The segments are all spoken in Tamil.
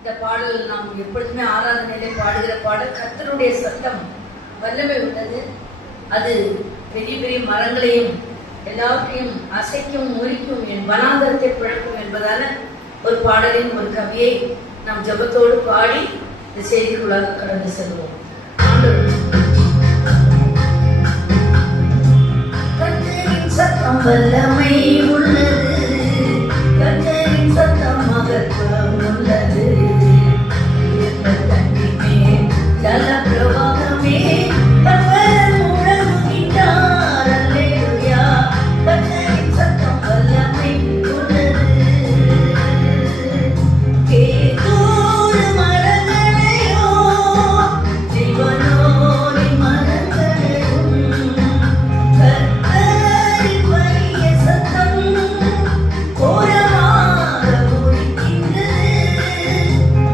இந்த பாடல் நாம் எப்பொழுதுமே ஆராதனையிலே பாடுகிற பாடல். கர்த்தருடைய சத்தம் வல்லமை உள்ளது. அது பெரிய பெரிய மரங்களையும் எல்லாவற்றையும் அசைக்கும், முறிக்கும், என் வனாந்தரத்தை பிழக்கும் என்பதான ஒரு பாடலின் ஒரு கவியை நாம் ஜபத்தோடு பாடி இந்த செய்திக்குள்ளாக கடந்து செல்வோம். கர்த்தரின் சத்தம் வல்லமை உள்ளது, கர்த்தரின் சத்தம் மகத்துவம் உள்ளது. தண்ணீமே ஜல பிரவாகமே கர்த்தர் முழங்குகின்றார். அல்லேலூயா. கர்த்தரின் சத்தம் வல்லமை உள்ளது. கேதூர் மரங்களையோ ஜீவனோரின் மரங்களையும் கர்த்தரின் வலிய சத்தம் கோரமாக ஒலிக்கின்றது.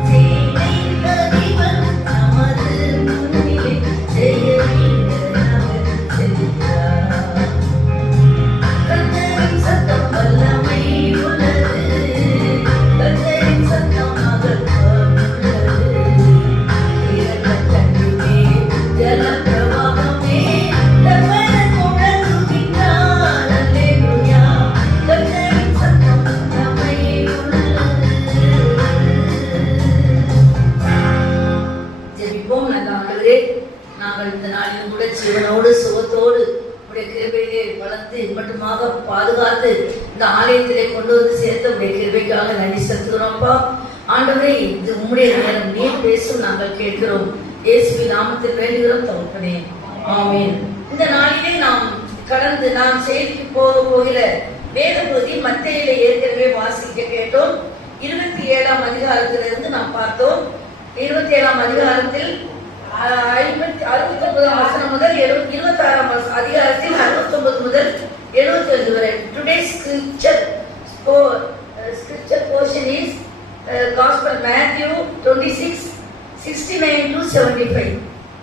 சேனையின் அதிபர் நமது முன்னிலே ஜெயவீரனாக செல்கிறார். கர்த்தரின் சத்தம் வல்லமை உள்ளது, கர்த்தரின் சத்தம் மகத்துவம் உள்ளது. இரக்கத் தண்ணீரே ஜல பிரவாகமே கர்த்தர் முழங்குகின்றார். அல்லேலூயா. கர்த்தரின் சத்தம் வல்லமை உள்ளது. ஜெபிப்போம். நல்ல ஆண்டவரே, நாங்கள் இந்த நாளிலும் கூட ஜீவனோடு சுகத்தோடு உடைய கிருபையிலே வளர்ந்து மட்டுமாக பாதுகாத்து இந்த ஆலயத்திலே கொண்டு வந்து சேர்த்த உடைய கிருபைக்காக நன்றி செலுத்துகிறோம்ப்பா. ஆண்டவரே, இது உம்முடைய நேரம், நீர் பேசும் நாங்கள் கேட்கிறோம். இயேசுவின் நாமத்தில் வேண்டுகிறோம் தகப்பனே. ஆமென். இந்த நாளிலே நாம் செய்திக்கு போகிற வேத பகுதி மத்தேயுவிலே ஏற்கனவே வாசிக்க கேட்டோம். 27ஆம் அதிகாரத்திலிருந்து நாம் பார்த்தோம். 27ஆம் அதிகாரத்தில் 69ஆம் வசனம் முதல் 26ஆம் அதிகாரத்தில் 69 முதல் 75 வரை. Today's scripture portion is Gospel Matthew 26:69 to 75.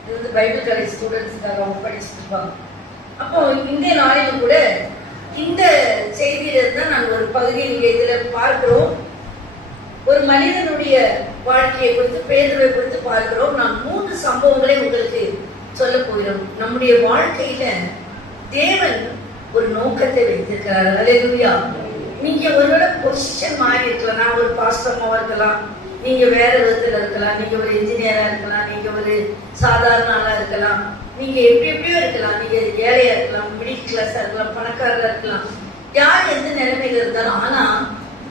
இது வந்து பைபிள் காலேஜ் ஸ்டூடெண்ட்ஸ்க்காக அவங்க படிச்சுட்டு இருப்பாங்க. அப்போ இந்த நாளிலும் கூட இந்த செய்தியிலிருந்து தான் நாங்கள் ஒரு பகுதியை இங்கே இதில் பார்க்கிறோம். ஒரு மனிதனுடைய வாழ்க்கையை குறித்து, பேதுருவை குறித்து பார்க்கிறோம். நாம் 3 சம்பவங்களை உங்களுக்கு சொல்ல போகிறோம். நம்முடைய வாழ்க்கையில தேவன் ஒரு நோக்கத்தை வைத்திருக்கிறார். அல்லேலூயா. நீங்க ஒருவேளை பொசிஷன் மாறி இருக்கலாம். நான் ஒரு பாஸ்டர்மாவா இருக்கலாம், நீங்க வேற விதத்துல இருக்கலாம், நீங்க ஒரு இன்ஜினியரா இருக்கலாம், நீங்க ஒரு சாதாரண ஆளா இருக்கலாம், நீங்க எப்படியோ இருக்கலாம், நீங்க ஏழையா இருக்கலாம், மிடில் கிளாஸா இருக்கலாம், பணக்காரரா இருக்கலாம், யார் எந்த நிலைமையில இருந்தாலும். ஆனா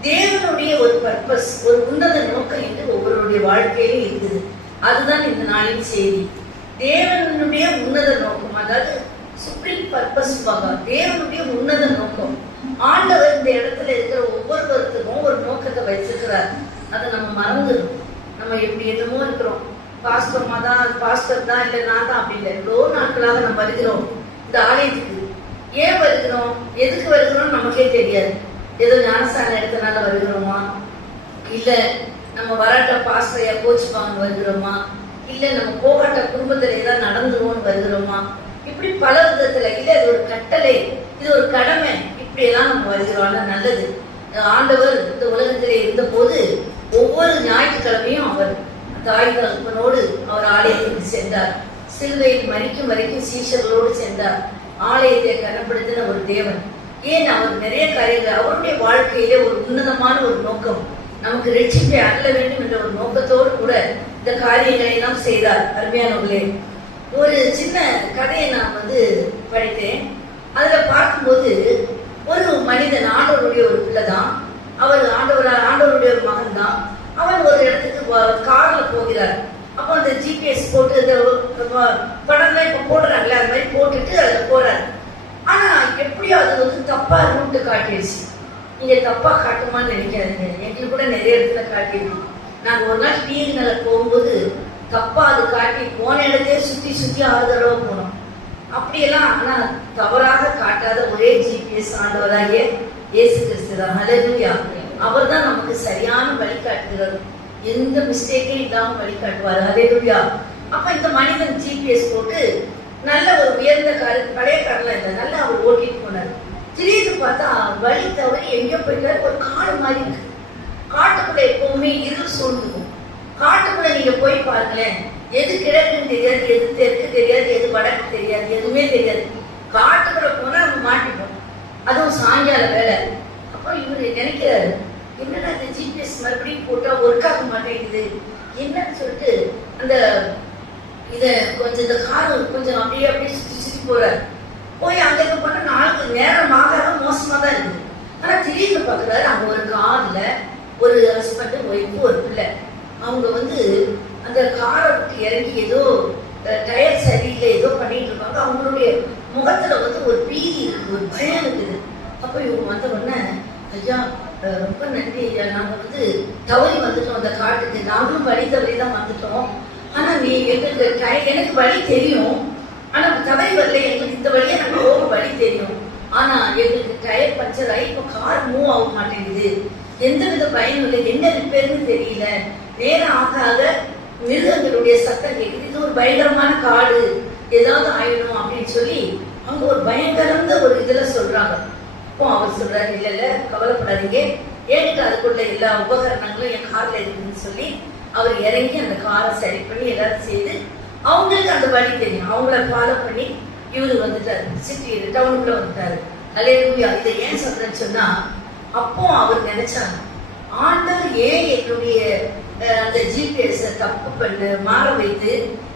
தேவனுடைய ஒரு பர்பஸ், ஒரு உன்னத நோக்கம் என்று ஒவ்வொருடைய வாழ்க்கையிலும் இருக்குது. அதுதான் இந்த நாளின் செய்தி. தேவனுடைய உன்னத நோக்கம், அதாவது சுப்ரீம் பர்பஸ். தேவனுடைய உன்னத நோக்கம். ஆண்டவர் இந்த இடத்துல இருக்கிற ஒவ்வொருத்தருக்கும் ஒரு நோக்கத்தை வைத்திருக்கிறார். அதை நம்ம மறந்துடும். நம்ம எப்படி என்னமோ இருக்கிறோம், பாஸ்டர்மா தான், பாஸ்டர் தான், இல்லை நான் தான், அப்படி இல்லை. எவ்வளோ நாட்களாக நம்ம வருகிறோம் இந்த ஆலயத்துக்கு. ஏன் வருகிறோம், எதுக்கு வருகிறோம் நமக்கே தெரியாது. ஏதோ ஞானஸ்தானம் எடுத்தனால வருகிறோமா, இல்ல நம்ம வராட்ட பாஸ்டரையா கோச்சுப்பாங்க வருகிறோமா, இல்ல நம்ம போகாட்ட குடும்பத்துல ஏதாவது நடந்துருவோம்னு வருகிறோமா, இப்படி பல விதத்துல. இல்ல இது ஒரு கட்டளை, இது ஒரு கடமை, இப்படி எல்லாம் நம்ம வருகிறோம். நல்லது. ஆண்டவர் இந்த உலகத்திலே இருந்த போது ஒவ்வொரு ஞாயிற்றுக்கிழமையும் அவர் தாய் தகப்பனோடு அவர் ஆலயத்துக்கு சென்றார். சிலுவையில் மரிக்கும் வரைக்கும் சீஷர்களோடு சென்றார். ஆலயத்தை கனப்படுத்தின ஒரு தேவன். ஏன் அவர் நிறைய காரியங்கள், அவருடைய வாழ்க்கையிலே ஒரு உன்னதமான ஒரு நோக்கம், நமக்கு ரட்சிப்பை அருள வேண்டும் என்ற ஒரு நோக்கத்தோடு கூட இந்த காரியங்களை எல்லாம் செய்தார். அருமையானவர்களே, ஒரு சின்ன கதையை நான் படித்தேன். அதுல பார்க்கும்போது ஒரு மனிதன், ஆண்டவருடைய ஒரு பிள்ளை தான் அவர், ஆண்டவருடைய ஒரு மகன் தான். அவன் ஒரு இடத்துக்கு கார்ல போகிறார். அப்போ அந்த ஜிபிஎஸ் போட்டு இந்த படம்லாம் இப்ப போடுறாங்கல்ல, அது மாதிரி போட்டுட்டு அதுல போறாரு. ஆனா எப்படியோ அது தப்பா ரூட்டு காட்டிடுச்சு. நீங்க தப்பா காட்டுமான்னு நினைக்காதீங்க. எங்களுக்கு கூட நிறைய இடத்துல காட்டிடுவோம். நாங்க ஒரு நாள் டிவில போகும்போது தப்பா அது காட்டி போன இடத்தையே சுத்தி 6 தடவை போனோம். அப்படியெல்லாம். ஆனா தவறாக காட்டாத ஒரே ஜிபிஎஸ் ஆண்டவராகிய இயேசு கிறிஸ்து தான். அல்லேலூயா. அவர் தான் நமக்கு சரியான வழிகாட்டுகிறார். எந்த மிஸ்டேக்கும் இல்லாம வழிகாட்டுவார். அல்லேலூயா. அப்ப இந்த மனிதன் ஜிபிஎஸ் போட்டு நல்ல ஒரு உயர்ந்த பழைய கார்ல இல்லை, நல்லா அவர் ஓட்டிட்டு போனார். திடீர்னு பார்த்தா வழி தவறி எங்கேயோ போயிட்டாரு. ஒரு காடு மாதிரி இருக்கு. காட்டுக்குள்ள எப்பவுமே இருள் சூழ்ந்துக்கும். போய் பாருங்களேன், எது கிழக்குன்னு தெரியாது, எது தெற்கு தெரியாது, எது வடக்கு தெரியாது, எதுவுமே தெரியாது. காட்டுக்குள்ள போனா நம்ம மாட்டிப்போம், அதுவும் சாயங்கால வேலை. அப்போ இவரு நினைக்கிறாரு, என்னடா இந்த ஜிபிஎஸ் மறுபடியும் போட்டா ஒர்க் ஆக மாட்டேங்குது என்னன்னு சொல்லிட்டு அந்த இத கொஞ்சம் இந்த காரு கொஞ்சம் அப்படியே அப்படியே சுற்றி சுற்றி போறாரு. போய் அங்க போனா நாளுக்கு நேரம் ஆகாத மோசமா தான் இருக்குது. ஆனா திடீர்னு பாக்குறாரு, அங்க ஒரு கார்ல ஒரு ஹஸ்பண்ட் ஒய்ஃபு ஒரு பிள்ளை. அவங்க வந்து அந்த காரை விட்டு இறங்கி ஏதோ டயர் சரியில்லை ஏதோ பண்ணிட்டு இருக்காங்க. அவங்களுடைய முகத்துல வந்து ஒரு பீதி இருக்குது, ஒரு பயம் இருக்குது. அப்ப இவங்க வந்த உடனே, ஐயா ரொம்ப நன்றி ஐயா, நாங்க வந்து தவறி வந்துட்டோம் அந்த காட்டுக்கு, நாங்களும் வழி தவறி தான் வந்துட்டோம். ஆனா நீ எங்களுக்கு எனக்கு வழி தெரியும், ஆனா தவறி வரல, எங்களுக்கு இந்த வழியா நாங்க போக வழி தெரியும். ஆனா எங்களுக்கு டயர் பஞ்சர் ஆகி இப்போ கார் மூவ் ஆக மாட்டேங்குது, எந்த வித பயனும் இல்லை, என்ன ரிப்பேர்னு தெரியல, நேரம் ஆக ஆக மிருகங்களுடைய சத்தம் கேட்குது, இது ஒரு பயங்கரமான காடு, ஏதாவது ஆயிடும் அப்படின்னு சொல்லி அவங்க ஒரு பயங்கரந்த ஒரு இதுல சொல்றாங்க. அப்போ அவர் சொல்றாரு, இல்ல இல்ல கவலைப்படாதீங்க, ஏன்ட்டு அதுக்குள்ள எல்லா உபகரணங்களும் என் கார்ல இருக்குன்னு சொல்லி அவர் இறங்கி அந்த காரை சரி பண்ணி எல்லாரும் செய்து அவங்களுக்கு அந்த வழி தெரியும், அவங்கள ஃபாலோ பண்ணி இவரு வந்துட்டாரு, சிட்டி டவுனுக்குள்ள வந்துட்டாரு. அல்லேலூயா. இதை ஏன் சொல்றேன்னு சொன்னா, அப்போ அவர் நினைச்சாங்க, ஆண்டவர் ஏன் என்னுடைய அந்த ஜிபிஎஸ் தப்பு பண்ண மாற வைத்து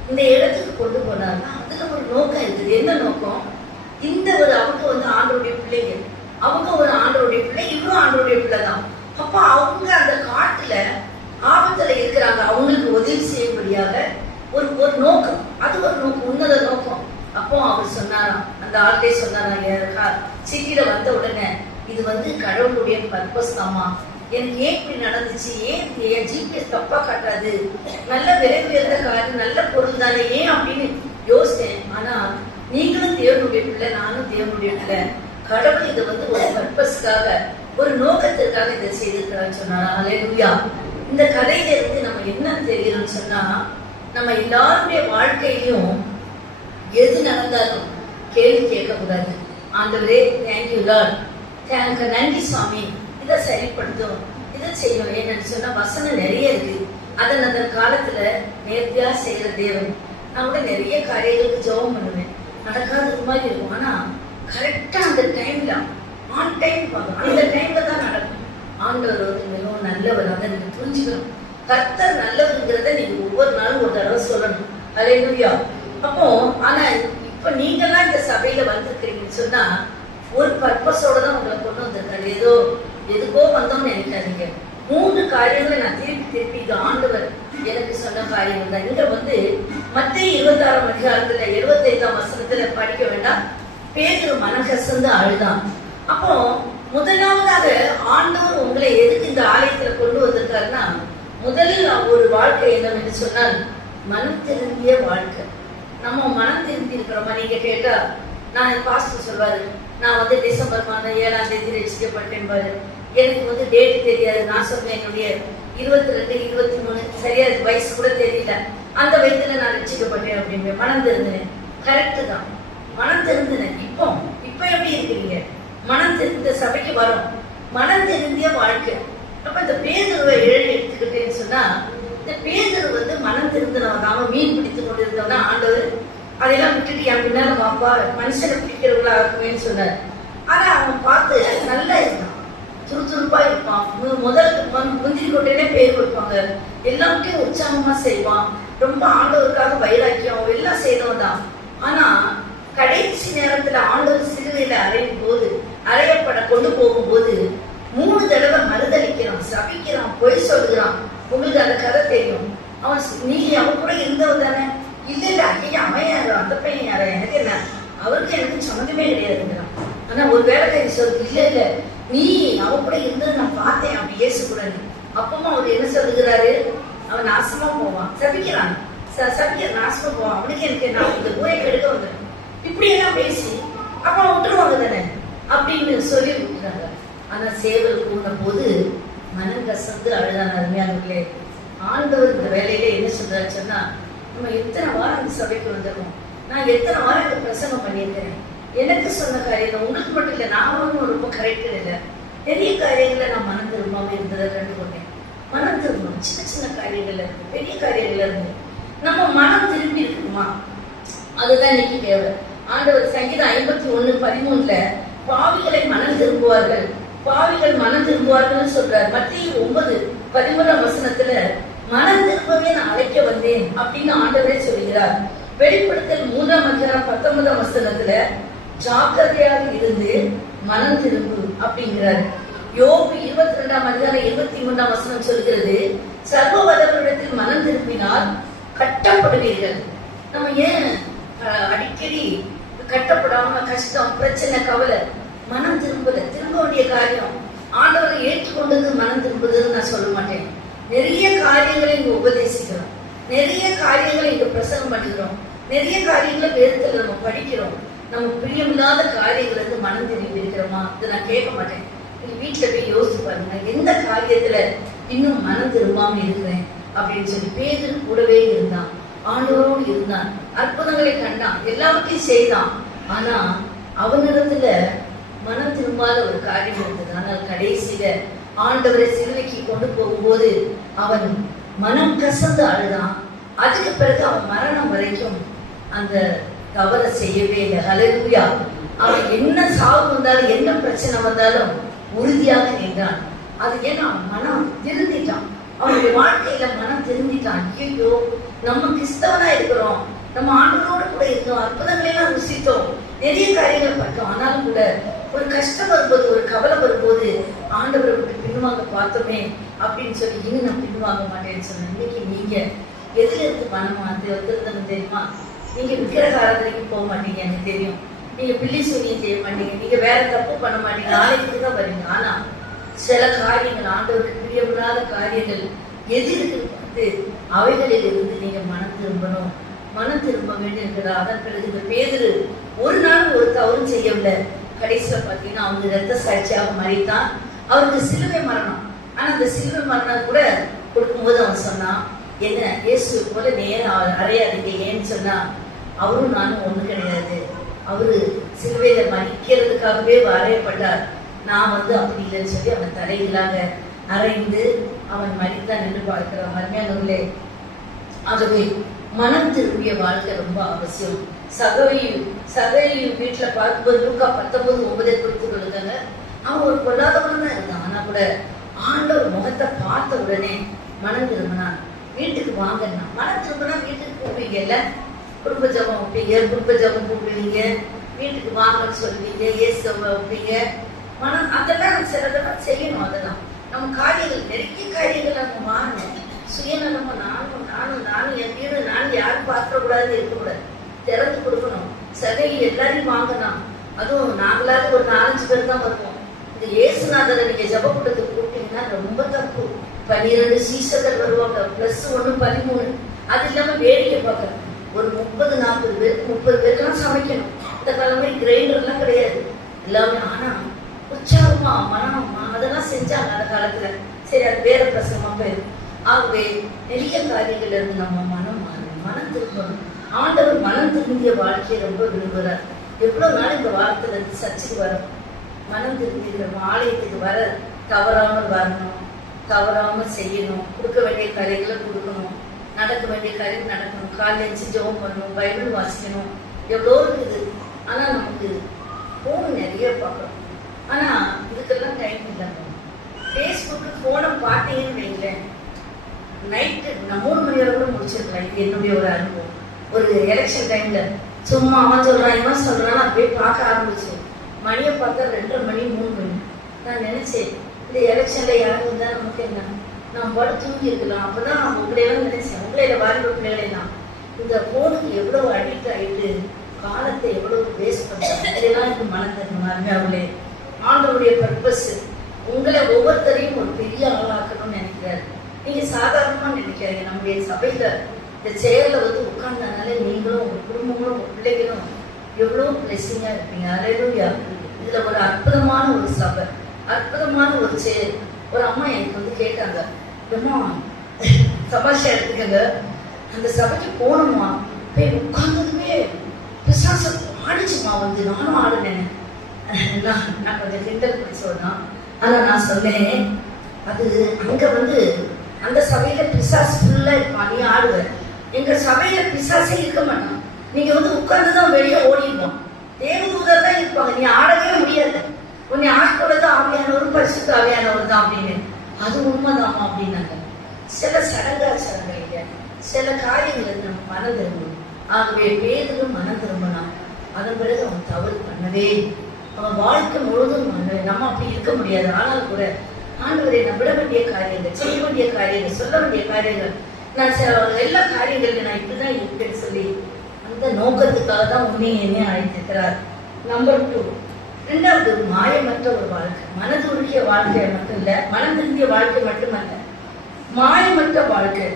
இந்த இடத்துக்கு கொண்டு போனார்னா அதுல ஒரு நோக்கம் இருக்குது. என்ன நோக்கம்? இந்த ஒரு அவங்க வந்து ஆண்டவருடைய பிள்ளைங்க, அவங்க ஒரு ஆண்டவருடைய பிள்ளை, இவரும் ஆண்டவருடைய பிள்ளை தான். அப்ப அவங்க அந்த காட்டுல ஆபத்துல இருக்கிறாங்க, அவங்களுக்கு உதவி செய்யும்படியாக ஒரு ஒரு நோக்கம், அது ஒரு நோக்கம், உன்னத நோக்கம். அப்போ அவர் சொன்னாராம், அந்த ஆள்கிட்டே சொன்னாராம், சிட்டியில வந்த உடனே, இது வந்து கடவுளுடைய பர்பஸ் தாமா, எனக்கு ஏன் இப்படி நடந்துச்சு, ஏன் என் ஜிபிஎஸ் தப்பா காட்டாது, நல்ல விலை உயர்ந்த காரு, நல்ல பொருள் தானே, ஏன் அப்படின்னு யோசித்தேன். ஆனா நீங்களும் தேவனுடைய பிள்ளை, நானும் தேவனுடைய பிள்ளை, கடவுள் இதை வந்து ஒரு பர்பஸ்க்காக ஒரு நோக்கத்திற்காக இதை செய்திருக்கிறான்னு சொன்னாரா. அல்லேலூயா. இந்த கதையில இருந்து நம்ம என்ன தெரியும்னு சொன்னா, நம்ம எல்லாருடைய வாழ்க்கையிலும் எது நடந்தாலும் கேள்வி கேட்கக்கூடாது. ஆண்டவரே தேங்க்யூ லார்ட், நன்றி சுவாமி, இதை சரிப்படுத்தும், இதை செய்யும். என்னன்னு சொன்னா வசனம் நிறைய இருக்கு, அதன் அந்த காலத்துல நேர்த்தியா செய்யற தேவன். நான் கூட நிறைய காரியங்களுக்கு ஜெபம் பண்ணுவேன், நடக்காத மாதிரி இருக்கும், ஆனா கரெக்டா அந்த டைம்ல ஆன் டைம் அந்த டைம்ல தான் நடக்கும். ஆண்டவர் வந்து மிகவும் நல்லவர், அதை நீங்க புரிஞ்சுக்கணும். கர்த்தர் நல்லவருங்கிறத நீங்க ஒவ்வொரு நாளும் ஒரு தடவை சொல்லணும். அல்லேலூயா. அப்போ ஆனா இப்ப நீங்கெல்லாம் இந்த சபையில வந்திருக்கிறீங்கன்னு சொன்னா ஒரு பர்பஸோட தான் உங்களை கொண்டு வந்திருக்காரு, ஏதோ எதுக்கோ வந்தோம்னு நினைக்காதீங்க. 3 காரியங்களை நான் திருப்பி இது ஆண்டவர் எனக்கு சொன்ன காரியம் தான். இங்க வந்து மத்தேயு 26ஆம் அதிகாரத்துல 75ஆம் வசனத்துல படிக்க வேண்டாம், பேதுரு மனக்கசந்து அழுதான். அப்போ முதலாவதாக ஆண்டவர் உங்களை எதுக்கு இந்த ஆலயத்துல கொண்டு வந்திருக்காருன்னா, முதலில் ஒரு வாழ்க்கை என்னவென்று சொன்னால் மனம் திருந்திய வாழ்க்கை. நம்ம மனம் திருந்தி இருக்கிறோமா? நீங்க கேட்டா, நான் பாஸ்டர் சொல்வாரு, நான் வந்து டிசம்பர் மாதம் 7ஆம் தேதி ரெஜிஸ்டர் பாரு, எனக்கு வந்து டேட் தெரியாது. நான் சொன்னேன் என்னுடைய 22, 23 சரியா வயசு கூட தெரியல, அந்த வயசுல நான் ரட்சிக்கப்பட்டேன் அப்படின்னு மனம் திருந்தினேன். கரெக்டு தான், மனம் திருந்தினேன். இப்போ எப்படி இருக்கிறீங்க? மனம் தெரிந்த சபைக்கு வரும், மனம் தெரிந்திய வாழ்க்கை. அப்ப இந்த பேதுருவை எடுத்துக்கிட்டேன்னு சொன்னா, இந்த பேதுரு வந்து மனம் திருந்தினவன். அவன் மீன் பிடித்து கொண்டு இருந்தவனா ஆண்டவர் அதெல்லாம் விட்டுட்டு என் பின்னால வாப்பா, மனுஷனை பிடிக்கிறவங்களா இருக்குமேன்னு சொன்னார். ஆனா அவன் பார்த்து நல்லா இருந்தான், துருதுருப்பா இருப்பான். முந்திரி கொட்டையிலே பேர் கொடுப்பாங்க, எல்லாத்தையும் உற்சாகமா செய்வான், ரொம்ப ஆண்டவருக்காக வைராக்கியம் எல்லாம் செய்தவன் தான். ஆனா கடைசி நேரத்துல ஆண்டவர் சிலுவையில அறையப்பட கொண்டு போகும்போது 3 தடவை மறுதளிக்கிறான், சபிக்கிறான், பொய் சொல்லுகிறான். உங்களுக்கு அந்த கதை தெரியும். நீங்க அவன் கூட இருந்தவன் தானே? இல்ல இல்ல ஐயா, அவன் யாரு, அந்த பையன் யாரா, எனக்கு என்ன, அவருக்கு எனக்கு சம்மந்தமே கிடையாதுங்கிறான். ஆனா ஒரு வேலைக்காரி சொல்லுது, இல்ல இல்ல நீ அவன் கூட இருந்தது நான் பார்த்தேன், அப்படி ஏசுக்கூடாது. அப்பமா அவர் என்ன சொல்லுகிறாரு, அவன் நாசமா போவான், சபிக்கிறான், நாசமா போவான், அவனுக்கு எனக்கு நான் இந்த ஊரை கெடுக்க வந்தேன், இப்படி எல்லாம் பேசி அப்ப விட்டுருவாங்க தானே அப்படின்னு சொல்லி விட்டுறாங்க. ஆனா சேவல் கூடின போது மனம் கசந்து அழுதான. அருமையானவர்களே, ஆண்டவர் இந்த வேலையில என்ன சொல்றாரு சொன்னா, நம்ம எத்தனை வாரம் இந்த சபைக்கு வந்துடுறோம், நான் எத்தனை வாரம் இந்த பிரசங்கம் பண்ணியிருக்கிறேன், எனக்கு சொன்ன காரியங்கள் உங்களுக்கு மட்டும் இல்லை, நான் ஒன்றும் ரொம்ப கரெக்ட் இல்லை, நிறைய காரியங்களை நான் மனம் திரும்பாம இருந்ததை கண்டு கொண்டேன். மனம் திரும்பணும். சின்ன சின்ன காரியங்கள்ல இருந்து, பெரிய காரியங்கள்ல இருந்து நம்ம மனம் திரும்பி இருக்குமா? அதுதான் இன்னைக்கு தேவை. ஆண்டவர் சங்கீதம் 51:13 பாவிகளை மனம் திரும்புவார்கள், பாவிகள் மனம் திரும்புவார்கள் சொல்றார். மத்திய 9:13 மனம் திரும்பவே நான் அழைக்க வந்தேன் அப்படின்னு ஆண்டவரே சொல்கிறார். வெளிப்படுத்தல் 3:19 ஜாக்கிரதையாக இருந்து மனம் திரும்பு அப்படிங்கிறார். யோபு 22:23 சொல்கிறது, சர்வ வல்லவரிடத்தில் மனம் திரும்பினால் கட்டப்படுவீர்கள். நம்ம ஏன் அடிக்கடி கட்டப்படாம கஷ்டம், பிரச்சனை, கவலை? மனம் திரும்ப வேண்டிய காரியம். ஆண்டவரை ஏற்றுக்கொண்டது மனம் திரும்புதுன்னு நான் சொல்ல மாட்டேன். நிறைய காரியங்களை இங்க உபதேசிக்கிறோம், நிறைய காரியங்களை இங்க பிரசங்கம் பண்ணுகிறோம், நிறைய காரியங்களை வேதத்துல நம்ம படிக்கிறோம். நம்ம பிரியமில்லாத காரியங்கள் இருந்து மனம் திரும்பி இருக்கிறோமா? இதை நான் கேட்க மாட்டேன். வீட்டுல போய் யோசிச்சு பாருங்க, எந்த காரியத்துல இன்னும் மனம் திரும்பாம இருக்கிறேன் அப்படின்னு சொல்லி. பேதுரு கூடவே இருந்தான், ஆண்டவரோடு இருந்தான், அற்புதங்களை கண்டான், எல்லாவற்றையும் செய்தான். ஆனா அவனிடத்துல மனம் திரும்பாத ஒரு காரியம் இருந்தது. ஆனால் கடைசியில ஆண்டவரை சிலுவைக்கு கொண்டு போகும்போது அவன் மனம் கசந்து அழுதான். அதுக்கு பிறகு அவன் மரணம் வரைக்கும் அந்த தவறை செய்யவே இல்லை. ஹல்லேலூயா. அவன் என்ன சாவு வந்தாலும், என்ன பிரச்சனை வந்தாலும் உறுதியாக நின்றான். அது ஏன்னா அவன் மனம் திருந்திட்டான், அவனுடைய வாழ்க்கையில மனம் திருந்திட்டான். ஐயோ, நம்ம கிறிஸ்தவனா இருக்கிறோம், நம்ம ஆண்டவரோடு கூட இருந்தோம், அற்புதங்களை எல்லாம் ருசித்தோம், நிறைய காரியங்கள் பார்த்தோம். ஆனாலும் கூட ஒரு கஷ்டம் வரும்போது, ஒரு கவலை வரும்போது ஆண்டவரை விட்டு பின்வாங்க பார்த்தோமே அப்படின்னு சொல்லி இன்னும் நான் பின்வாங்க மாட்டேன்னு சொன்னேன். இன்னைக்கு நீங்க எதுல இருந்து பணம் வந்திருந்தது தெரியுமா? நீங்க விக்கிரக ஆராதனைக்கு போக மாட்டீங்க, எனக்கு தெரியும். நீங்க பிள்ளை சூனியம் செய்ய மாட்டீங்க, நீங்க வேற தப்பு பண்ண மாட்டீங்க, நாளைக்கு தான் வரீங்க. ஆனா சில காரியங்கள், ஆண்டவருக்கு பிரியமில்லாத காரியங்கள் எது இருக்கு, அவைகளில் இருந்து நீங்க மனம் திரும்பணும், மனம் திரும்ப வேண்டியிருக்கிறார். அதன் பிறகு இந்த பேதுரு ஒரு நாள் ஒரு தவறும் செய்யவில்லை. கடைசியில பாத்தீங்கன்னா அவங்க ரத்த சாட்சியாக மறித்தான். அவருக்கு சிலுவை மரணம். ஆனா அந்த சிலுவை மரணம் கூட கொடுக்கும்போது அவன் சொன்னான், என்ன இயேசு போல நேரம் அறையாதீங்க. ஏன்னு சொன்னா அவரும் நானும் ஒண்ணு கிடையாது, அவரு சிலுவையில மறிக்கிறதுக்காகவே அறையப்பட்டார், நான் அப்படி இல்லைன்னு சொல்லி அவன் தலைகளாக அறைந்து அவன் மறித்தான் என்று பார்க்கிறான். மர்மியானவர்களே, ஆகவே மனம் திரும்பிய வாழ்க்கை ரொம்ப அவசியம். சகவையும் வீட்டுல பார்க்கும்போது லூக்கா 19:9 குறித்து கொடுத்தாங்க. அவன் ஒரு பொல்லாதவன் தான் இருந்தான். ஆனா கூட ஆண்டவர் முகத்தை பார்த்த உடனே மனம் திரும்பினான். வீட்டுக்கு வாங்கன்னா, மனம் திரும்பினா வீட்டுக்கு கூப்பிடுவீங்கல்ல, குடும்ப ஜபம் கூப்பிடுவீங்க, வீட்டுக்கு வாங்கன்னு சொல்லுவீங்க, இயேசுவை வைப்பீங்க. மனம் அதெல்லாம் சிலதெல்லாம் செய்யணும். அதெல்லாம் நம்ம காரியங்கள், நிறைய காரியங்கள் நம்ம மாறணும். சுயநலமா நானும் என் வீடு நான் யாரும் பார்க்கக்கூடாது, இருக்கக்கூடாது, திறந்து கொடுக்கணும். சகையில் எல்லாரையும் வாங்கணும். அதுவும் நாங்களாவது ஒரு 4-5 பேர் தான் வருவோம். இந்த இயேசுநாதரை நீங்க ஜபக்கூடத்துக்கு கூப்பிட்டீங்கன்னா ரொம்ப தப்பு. 12 சீசர்கள் வருவாங்க, +1 13. அது இல்லாம வேடிக்கை பார்க்கணும். ஒரு 30-40 பேருக்கு 30 பேருக்கெல்லாம் சமைக்கணும். இந்த காலமே கிரைண்டர் எல்லாம் கிடையாது எல்லாமே. ஆனா உற்சாகமா மனமா அதெல்லாம் செஞ்சாங்க அந்த காலத்துல. சரி, அது வேற பிரசங்கமா போயிடும். ஆகவே நிறைய காரியங்கள் இருந்து நம்ம மனம் மாறணும், மனம் திரும்பணும். ஆண்டவர் மனம் திரும்பிய வாழ்க்கையை ரொம்ப விரும்புகிறார். எவ்வளவு நாள் இந்த வாரத்துல இருந்து சர்ச்சுக்கு வரும், மனம் திரும்பி ஆலயத்துக்கு வர தவறாமல் வரணும், தவறாமல் செய்யணும், கொடுக்க வேண்டிய காரியங்களை கொடுக்கணும், நடக்க வேண்டிய காரியம் நடக்கணும், காலையில் எழுந்து ஜெபம் பண்ணணும், பைபிள் வாசிக்கணும், எவ்வளோ இருக்குது. ஆனா நமக்கு போன் நிறைய பார்க்கணும். ஆனா இதுக்கெல்லாம் டைம் இல்லாம ஃபேஸ்புக்கு போனை பார்த்தீங்கன்னு வைங்களேன், நைட்டு நான் 3 மணி வரை கூட முடிச்சிருக்கலாம். இது என்னுடைய ஒரு அனுபவம். ஒரு எலெக்ஷன் டைம்ல சும்மா அவன் சொல்றான் இவன் சொல்றான், அப்படியே பார்க்க ஆரம்பிச்சு மணியை பார்த்தா 2:30 மணி 3 மணி. நான் நினைச்சேன், இந்த எலெக்ஷன்ல யாரும் இருந்தா நமக்கு என்ன, நான் பாட்டு தூங்கி இருக்கலாம். அப்பதான் நான் உங்களையெல்லாம் நினைச்சேன், உங்களையில வாலிப பிள்ளைகளெல்லாம் இந்த போனுக்கு எவ்வளவு அடிக்ட் ஆயிட்டு காலத்தை எவ்வளவு வேஸ்ட் பண்றாங்க. இதெல்லாம் எனக்கு மனம் தரணும். அருமையாவளே, ஆண்டவருடைய பர்பஸ் உங்களை ஒவ்வொருத்தரையும் ஒரு பெரிய ஆளாக்கணும்னு நினைக்கிறாரு. நீங்க சாதாரணமா நினைக்காதீங்க. நம்முடைய சபையில இந்த செயல உட்கார்ந்தனால நீங்களும் உங்க குடும்பங்களும் உங்க பிள்ளைகளும் எவ்வளவு பிளெஸிங்கா இருப்பீங்க. அல்லேலூயா. இதுல ஒரு அற்புதமான ஒரு சபை, அற்புதமான ஒரு செயல். ஒரு அம்மா எனக்கு கேட்டாங்க, அம்மா சபாஷா எடுத்துக்கங்க, அந்த சபைக்கு போனோமா, போய் உட்கார்ந்ததுமே பிசாசு ஆடிச்சுமா நானும் ஆடுனேன். நான் கொஞ்சம் கிண்டல் பண்ணி சொன்னேன். ஆனா நான் சொன்னேன், அது அங்க அந்த சபையில பிசாசு ஃபுல்லா இருப்பான், நீ ஆடுவ. எங்க சபையில பிசாசே இருக்க மாட்டான், நீங்க வந்து உட்கார்ந்துதான் வெளியே ஓடிடுவோம். தேவதூதர் தான் இருப்பாங்க, நீ ஆடவே முடியாது. உன்னை ஆட்கொள்ளது ஆவியானவர், பரிசுத்த ஆவியானவர் தான் அப்படின்னு. அது உண்மைதாமா அப்படின்னாங்க. சில சடங்காச்சாரங்க, சில காரியங்கள் நம்ம மனம் திரும்பணும். ஆகவே பேதும் மனம் திரும்பினான். அதன் பிறகு அவன் தவறு பண்ணவே, அவன் வாழ்க்கை முழுதும் நம்ம அப்படி இருக்க முடியாது. ஆனால் கூட ஆண்டவரை நான் விட வேண்டிய காரியங்கள், செய்ய வேண்டிய காரியங்கள், சொல்ல வேண்டிய காரியங்கள், நான் எல்லா காரியங்களையும் நான் இப்படிதான் இருப்பேன்னு சொல்லி அந்த நோக்கத்துக்காக தான் உண்மையை என்ன அழைத்திருக்கிறார். நம்பர் 2, இரண்டாவது மாயமற்ற ஒரு வாழ்க்கை. மனதுருகிய வாழ்க்கை மட்டும் இல்ல, மனம் திரும்பிய வாழ்க்கை மட்டுமல்ல, மாயமற்ற வாழ்க்கை.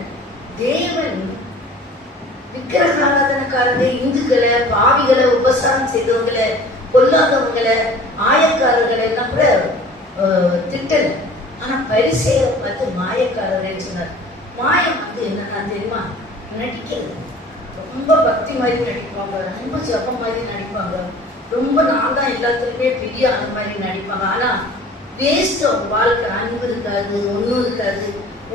தேவன் விக்கிரகாராதனக்காரங்க, இந்துக்களை, பாவிகளை, உபசாரம் செய்தவங்களை, கொல்லாதவங்களை, ஆயக்காரர்களை எல்லாம் கூட திட்டல. ஆனா பரிசேயரை பார்த்து மாயக்காரர்கள் சொன்னார். மாயம் வந்து என்னன்னா தெரியுமா? நடிக்கிறது. ரொம்ப பக்தி மாதிரி நடிப்பாங்க, ரொம்ப ஜபம் மாதிரி நடிப்பாங்க, ரொம்ப நான் தான் எல்லாத்துலயுமே பெரிய அந்த மாதிரி நடிப்பாங்க. ஆனா வேஸ்ட் அவங்க வாழ்க்கை. அன்பு இருக்காது, ஒண்ணும் இருக்காது,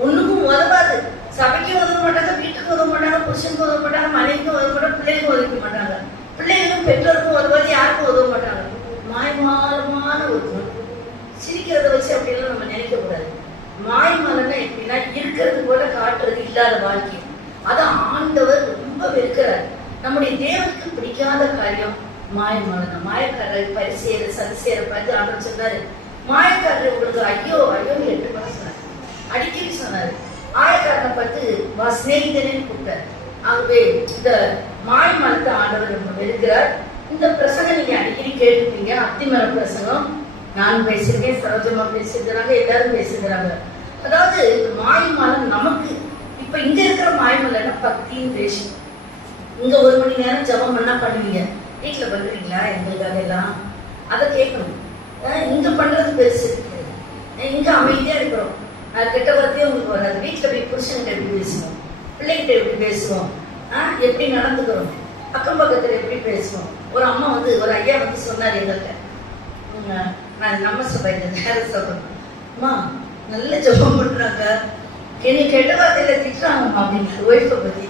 ஒண்ணுக்கும் உதவாது. சபைக்கும் உதவ மாட்டாங்க, வீட்டுக்கு உதவ மாட்டாங்க, புருஷனுக்கு உதவ மாட்டாங்க, மனைவிக்கும் உதவ மாட்டாங்க, பிள்ளைக்கும் உதவிக்க மாட்டாங்க, பிள்ளைகளும் பெற்றோருக்கும் உதவாது, யாருக்கும் உதவ மாட்டாங்க. மாயமாலமான ஒரு சிரிக்கிறத வச்சு அப்படிலாம் நம்ம நினைக்க கூடாது. மாயமாலன்னா எப்படின்னா இருக்கிறது போல காட்டுறது இல்லாத வாழ்க்கை. அதான் ஆண்டவர் ரொம்ப வெறுக்கிறார். நம்முடைய தேவனுக்கு பிடிக்காத காரியம் மாயமாலனா. மாயக்காரர் பரிசேர சதிசேர பார்த்து ஆண்டவர் சொன்னாரு, மாயக்காரர் உங்களுக்கு ஐயோ ஐயோ 8 மாசம் சொன்னார், அடிக்கடி சொன்னாரு. ஆயக்காரனை பார்த்து வா சிநேகிதனேன்னு கூப்பிட்டார். ஆகவே இந்த மாயமாலத்தை ஆண்டவர் ரொம்ப வெறுக்கிறார். இந்த பிரசங்கம் நீங்க அடிக்கடி கேட்டுப்பீங்க, அத்திமர பிரசங்கம். நான் பேசியிருக்கேன், சரோஜமா பேசியிருக்கிறாங்க, எல்லாரும் பேசியிருக்கிறாங்க. அதாவது மாயமாலம் நமக்கு இப்ப இங்க இருக்கிற மாயமல்லன்னா பக்தியும் பேசும். இங்க 1 மணி நேரம் ஜபம் பண்ணா பண்ணுவீங்க, வீட்டுல பண்றீங்களா எங்களுக்காக எல்லாம் அதை கேட்கணும். இங்க பண்றது பெருசு, இங்க அமைதியா இருக்கிறோம். கெட்ட வார்த்தையே உங்களுக்கு வராது. வீட்டுல போய் புருஷன்கிட்ட எப்படி பேசுவோம், பிள்ளைகிட்ட எப்படி பேசுவோம், எப்படி நடந்துக்கிறோம், அக்கம் பக்கத்துல எப்படி பேசுவோம். ஒரு அம்மா வந்து ஒரு ஐயா வந்து சொன்னார் எங்கள்கிட்ட, நான் நம்ம சபையில வேற சொல்றேன், அம்மா நல்ல ஜபம் பண்றாங்க, என்னை கெட்ட வார்த்தையில திட்டுறாங்கம்மா அப்படின்னு ஒய்ஃபை பத்தி.